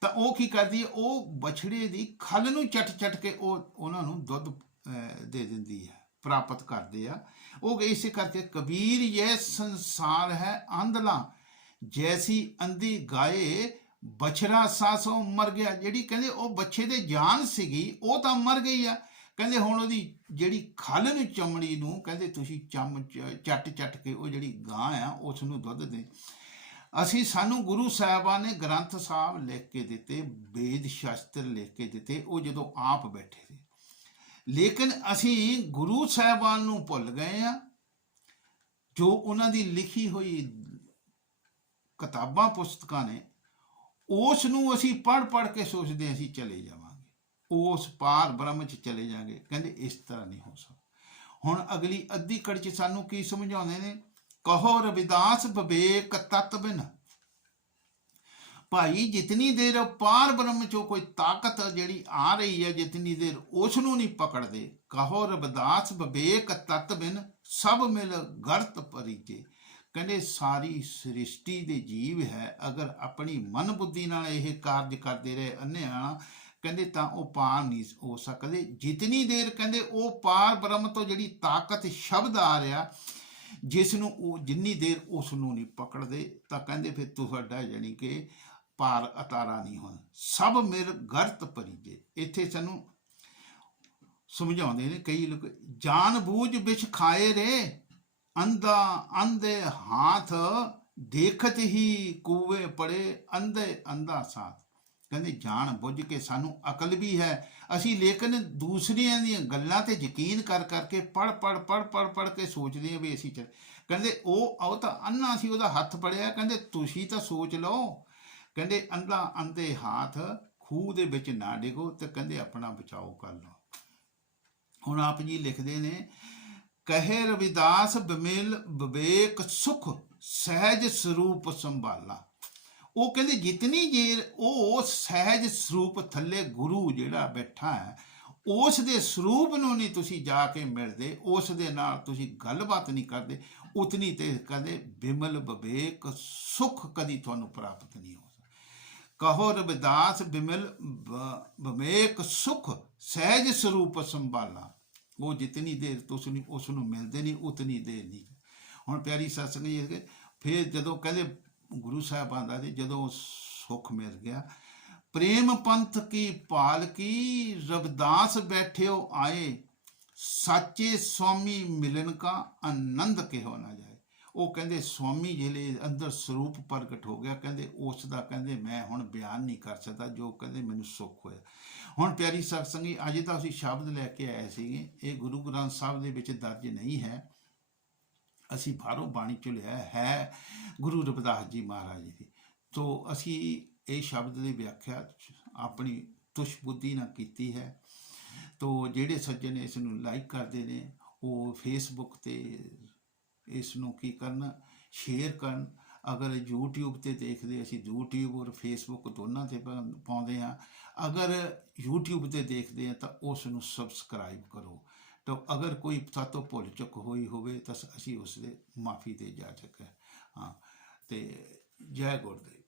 ਤਾਂ ਉਹ ਕੀ ਕਰਦੀ ਹੈ, ਉਹ ਬਛੜੇ ਦੀ ਖਲ ਨੂੰ ਚੱਟ ਕੇ ਉਹਨਾਂ ਨੂੰ ਦੁੱਧ ਦੇ ਦਿੰਦੀ ਹੈ, ਪ੍ਰਾਪਤ ਕਰਦੇ ਆ ਉਹ। ਇਸੇ ਕਰਕੇ ਕਬੀਰ ਇਹ ਸੰਸਾਰ ਹੈ ਆਂਧਲਾ, ਜੈਸੀ ਅੰਧੀ ਗਾਏ, ਬਛੜਾ ਸਾਸੋਂ ਮਰ ਗਿਆ। ਜਿਹੜੀ ਕਹਿੰਦੇ ਉਹ ਬੱਚੇ ਦੇ ਜਾਨ ਸੀਗੀ ਉਹ ਤਾਂ ਮਰ ਗਈ ਆ। ਕਹਿੰਦੇ ਹੁਣ ਉਹਦੀ ਜਿਹੜੀ ਖਲ ਨੂੰ, ਚਮੜੀ ਨੂੰ ਕਹਿੰਦੇ ਤੁਸੀਂ ਚੱਟ ਕੇ ਉਹ ਜਿਹੜੀ ਗਾਂ ਆ ਉਸ ਨੂੰ ਦੁੱਧ ਦੇ। ਸਾਨੂੰ ਗੁਰੂ ਸਾਹਿਬਾਨ ਨੇ ਗ੍ਰੰਥ ਸਾਹਿਬ ਲਿਖ ਕੇ ਦਿੱਤੇ, ਵੇਦ ਸ਼ਾਸਤਰ ਲਿਖ ਕੇ ਦਿੱਤੇ, ਉਹ ਜਦੋਂ ਆਪ ਬੈਠੇ ਸੀ। ਲੇਕਿਨ ਅਸੀਂ ਗੁਰੂ ਸਾਹਿਬਾਨ ਨੂੰ ਭੁੱਲ ਗਏ ਆ। ਜੋ ਉਹਨਾਂ ਦੀ ਲਿਖੀ ਹੋਈ ਕਿਤਾਬਾਂ ਪੁਸਤਕਾਂ ਨੇ, ਉਸ ਨੂੰ ਅਸੀਂ ਪੜ੍ਹ ਕੇ ਸੋਚਦੇ ਅਸੀਂ ਚਲੇ ਜਾਵਾਂਗੇ, ਉਸ ਪਾਰ ਬ੍ਰਹਮ 'ਚ ਚਲੇ ਜਾਵਾਂਗੇ। ਕਹਿੰਦੇ ਇਸ ਤਰ੍ਹਾਂ ਨਹੀਂ ਹੋ ਸਕਦਾ। ਹੁਣ ਅਗਲੀ ਅੱਧੀ ਕੜੀ 'ਚ ਸਾਨੂੰ ਕੀ ਸਮਝਾਉਂਦੇ ਨੇ, ਕਹੋ ਰਵਿਦਾਸ ਵਿਵੇਕ ਤਤ ਬਿਨ। ਭਾਈ ਜਿਤਨੀ ਦੇਰ ਪਾਰ ਬ੍ਰਹਮ 'ਚੋਂ ਕੋਈ ਤਾਕਤ ਜਿਹੜੀ ਆ ਰਹੀ ਹੈ, ਜਿਤਨੀ ਦੇਰ ਉਸ ਨੂੰ ਨਹੀਂ ਪਕੜਦੇ, ਕਹੋ ਰਵਿਦਾਸ ਵਿਵੇਕ ਤਤ ਬਿਨ ਸਭ ਮਿਲ ਗਰਤ ਪਰੀਜੇ। ਕਹਿੰਦੇ ਸਾਰੀ ਸ੍ਰਿਸ਼ਟੀ ਦੇ ਜੀਵ ਹੈ, ਅਗਰ ਆਪਣੀ ਮਨ ਬੁੱਧੀ ਨਾਲ ਇਹ ਕਾਰਜ ਕਰਦੇ ਰਹੇ ਅੰਨ੍ਹਿਆਂ, ਕਹਿੰਦੇ ਤਾਂ ਉਹ ਪਾਰ ਨਹੀਂ ਹੋ ਸਕਦੇ। ਜਿਤਨੀ ਦੇਰ ਕਹਿੰਦੇ ਉਹ ਪਾਰ ਬ੍ਰਹਮ ਤੋਂ ਜਿਹੜੀ ਤਾਕਤ ਸ਼ਬਦ ਆ ਰਿਹਾ, ਜਿਸ ਨੂੰ ਉਹ ਜਿੰਨੀ ਦੇਰ ਉਸ ਨੂੰ ਨਹੀਂ ਪਕੜਦੇ, ਤਾਂ ਕਹਿੰਦੇ ਫਿਰ ਤੁਹਾਡਾ ਜਾਣੀ ਕਿ ਪਾਰ ਅਤਾਰਾ ਨਹੀਂ ਹੋਣਾ। ਸਭ ਮਿਲ ਗਰਤ ਪਰੀਜੇ। ਇੱਥੇ ਸਾਨੂੰ ਸਮਝਾਉਂਦੇ ਨੇ ਕਈ ਲੋਕ, ਜਾਨ ਬੂਝ ਵਿਛ ਖਾਏ ਰੇ, ਅੰਧੇ ਹਾਥ ਦੇਖਤ ਹੀ ਕੂਵੇ ਪੜੇ, ਅੰਧਾ ਸਾਥ। ਕਹਿੰਦੇ ਜਾਣ ਬੁੱਝ ਕੇ ਸਾਨੂੰ ਅਕਲ ਵੀ ਹੈ ਅਸੀਂ, ਲੇਕਿਨ ਦੂਸਰਿਆਂ ਦੀਆਂ ਗੱਲਾਂ ਤੇ ਯਕੀਨ ਕਰਕੇ ਪੜ ਕੇ ਸੋਚਦੇ ਹਾਂ ਵੀ ਅਸੀਂ ਕਹਿੰਦੇ ਉਹ ਤਾਂ ਅੰਨਾ ਸੀ, ਉਹਦਾ ਹੱਥ ਪੜਿਆ। ਕਹਿੰਦੇ ਤੁਸੀਂ ਤਾਂ ਸੋਚ ਲਓ। ਕਹਿੰਦੇ ਅੰਧੇ ਹਾਥ, ਖੂਹ ਦੇ ਵਿੱਚ ਨਾ ਡਿੱਗੋ, ਤੇ ਕਹਿੰਦੇ ਆਪਣਾ ਬਚਾਓ ਕਰ ਲਓ। ਹੁਣ ਆਪ ਜੀ ਲਿਖਦੇ ਨੇ, ਕਹੇ ਰਵਿਦਾਸ ਬਿਮਲ ਵਿਵੇਕ ਸੁਖ, ਸਹਿਜ ਸਰੂਪ ਸੰਭਾਲਾ। ਉਹ ਕਹਿੰਦੇ ਜਿਤਨੀ ਦੇਰ ਉਹ ਸਹਿਜ ਸਰੂਪ ਥੱਲੇ ਗੁਰੂ ਜਿਹੜਾ ਬੈਠਾ ਹੈ, ਉਸ ਦੇ ਸਰੂਪ ਨੂੰ ਨਹੀਂ ਤੁਸੀਂ ਜਾ ਕੇ ਮਿਲਦੇ, ਉਸ ਦੇ ਨਾਲ ਤੁਸੀਂ ਗੱਲਬਾਤ ਨਹੀਂ ਕਰਦੇ, ਉਤਨੀ ਤੇ ਕਦੇ ਬਿਮਲ ਵਿਵੇਕ ਸੁਖ ਕਦੀ ਤੁਹਾਨੂੰ ਪ੍ਰਾਪਤ ਨਹੀਂ ਹੋ ਸਕਦਾ। ਕਹੋ ਰਵਿਦਾਸ ਬਿਮਲ ਵਿਵੇਕ ਸੁਖ, ਸਹਿਜ ਸਰੂਪ ਸੰਭਾਲਾ। ਉਹ ਜਿਤਨੀ ਦੇਰ ਤੁਸੀਂ ਉਸ ਨੂੰ ਮਿਲਦੇ ਨਹੀਂ, ਉਤਨੀ ਦੇਰ ਨਹੀਂ। ਹੁਣ ਪਿਆਰੀ ਸਤਸੰਗ ਜੀ, ਫਿਰ ਜਦੋਂ ਕਹਿੰਦੇ ਗੁਰੂ ਸਾਹਿਬਾਨ ਦਾ ਜਦੋਂ ਸੁੱਖ ਮਿਲ ਗਿਆ, ਪ੍ਰੇਮ ਪੰਥ ਕੀ ਪਾਲ ਕੀ, ਰਵਿਦਾਸ ਬੈਠਿਓ ਆਏ, ਸਾਚੇ ਸਵਾਮੀ ਮਿਲਨ ਕਾ ਆਨੰਦ ਕਿਹੋ ਨਾ ਜਾਏ। ਉਹ ਕਹਿੰਦੇ ਸਵਾਮੀ ਜਿਹੜੇ ਅੰਦਰ ਸਰੂਪ ਪ੍ਰਗਟ ਹੋ ਗਿਆ, ਕਹਿੰਦੇ ਉਸ ਦਾ ਕਹਿੰਦੇ ਮੈਂ ਹੁਣ ਬਿਆਨ ਨਹੀਂ ਕਰ ਸਕਦਾ, ਜੋ ਕਹਿੰਦੇ ਮੈਨੂੰ ਸੁੱਖ ਹੋਇਆ। ਹੁਣ ਪਿਆਰੀ ਸਤਸੰਗੀ, ਅੱਜ ਤਾਂ ਅਸੀਂ ਸ਼ਬਦ ਲੈ ਕੇ ਆਏ ਸੀਗੇ, ਇਹ ਗੁਰੂ ਗ੍ਰੰਥ ਸਾਹਿਬ ਦੇ ਵਿੱਚ ਦਰਜ ਨਹੀਂ ਹੈ, ਅਸੀਂ ਬਾਹਰੋਂ ਬਾਣੀ ਚੋਂ ਲਿਆ ਹੈ, ਗੁਰੂ ਰਵਿਦਾਸ ਜੀ ਮਹਾਰਾਜ ਜੀ ਦੀ। ਤੋ ਅਸੀਂ ਇਹ ਸ਼ਬਦ ਦੀ ਵਿਆਖਿਆ ਆਪਣੀ ਤੁਸ਼ ਬੁੱਧੀ ਨਾਲ ਕੀਤੀ ਹੈ। ਤੋ ਜਿਹੜੇ ਸੱਜਣ ਇਸ ਨੂੰ ਲਾਈਕ ਕਰਦੇ ਨੇ, ਉਹ ਫੇਸਬੁੱਕ 'ਤੇ ਇਸ ਨੂੰ ਕੀ ਕਰਨ, ਸ਼ੇਅਰ ਕਰਨ। ਅਗਰ YouTube 'ਤੇ ਦੇਖਦੇ, ਅਸੀਂ YouTube ਔਰ ਫੇਸਬੁੱਕ ਦੋਨਾਂ 'ਤੇ ਪਾਉਂਦੇ ਹਾਂ। ਅਗਰ YouTube 'ਤੇ ਦੇਖਦੇ ਹਾਂ ਤਾਂ ਉਸ ਨੂੰ ਸਬਸਕ੍ਰਾਈਬ ਕਰੋ। ਤਾਂ ਅਗਰ ਕੋਈ ਸਾਤੋਂ ਭੁੱਲ ਚੁੱਕ ਹੋਈ ਹੋਵੇ ਤਾਂ ਅਸੀਂ ਉਸ ਦੇ ਮਾਫੀ ਦੇ ਜਾ ਸਕੇ। ਹਾਂ, ਤੇ ਜੈ ਗੁਰਦੇਵ।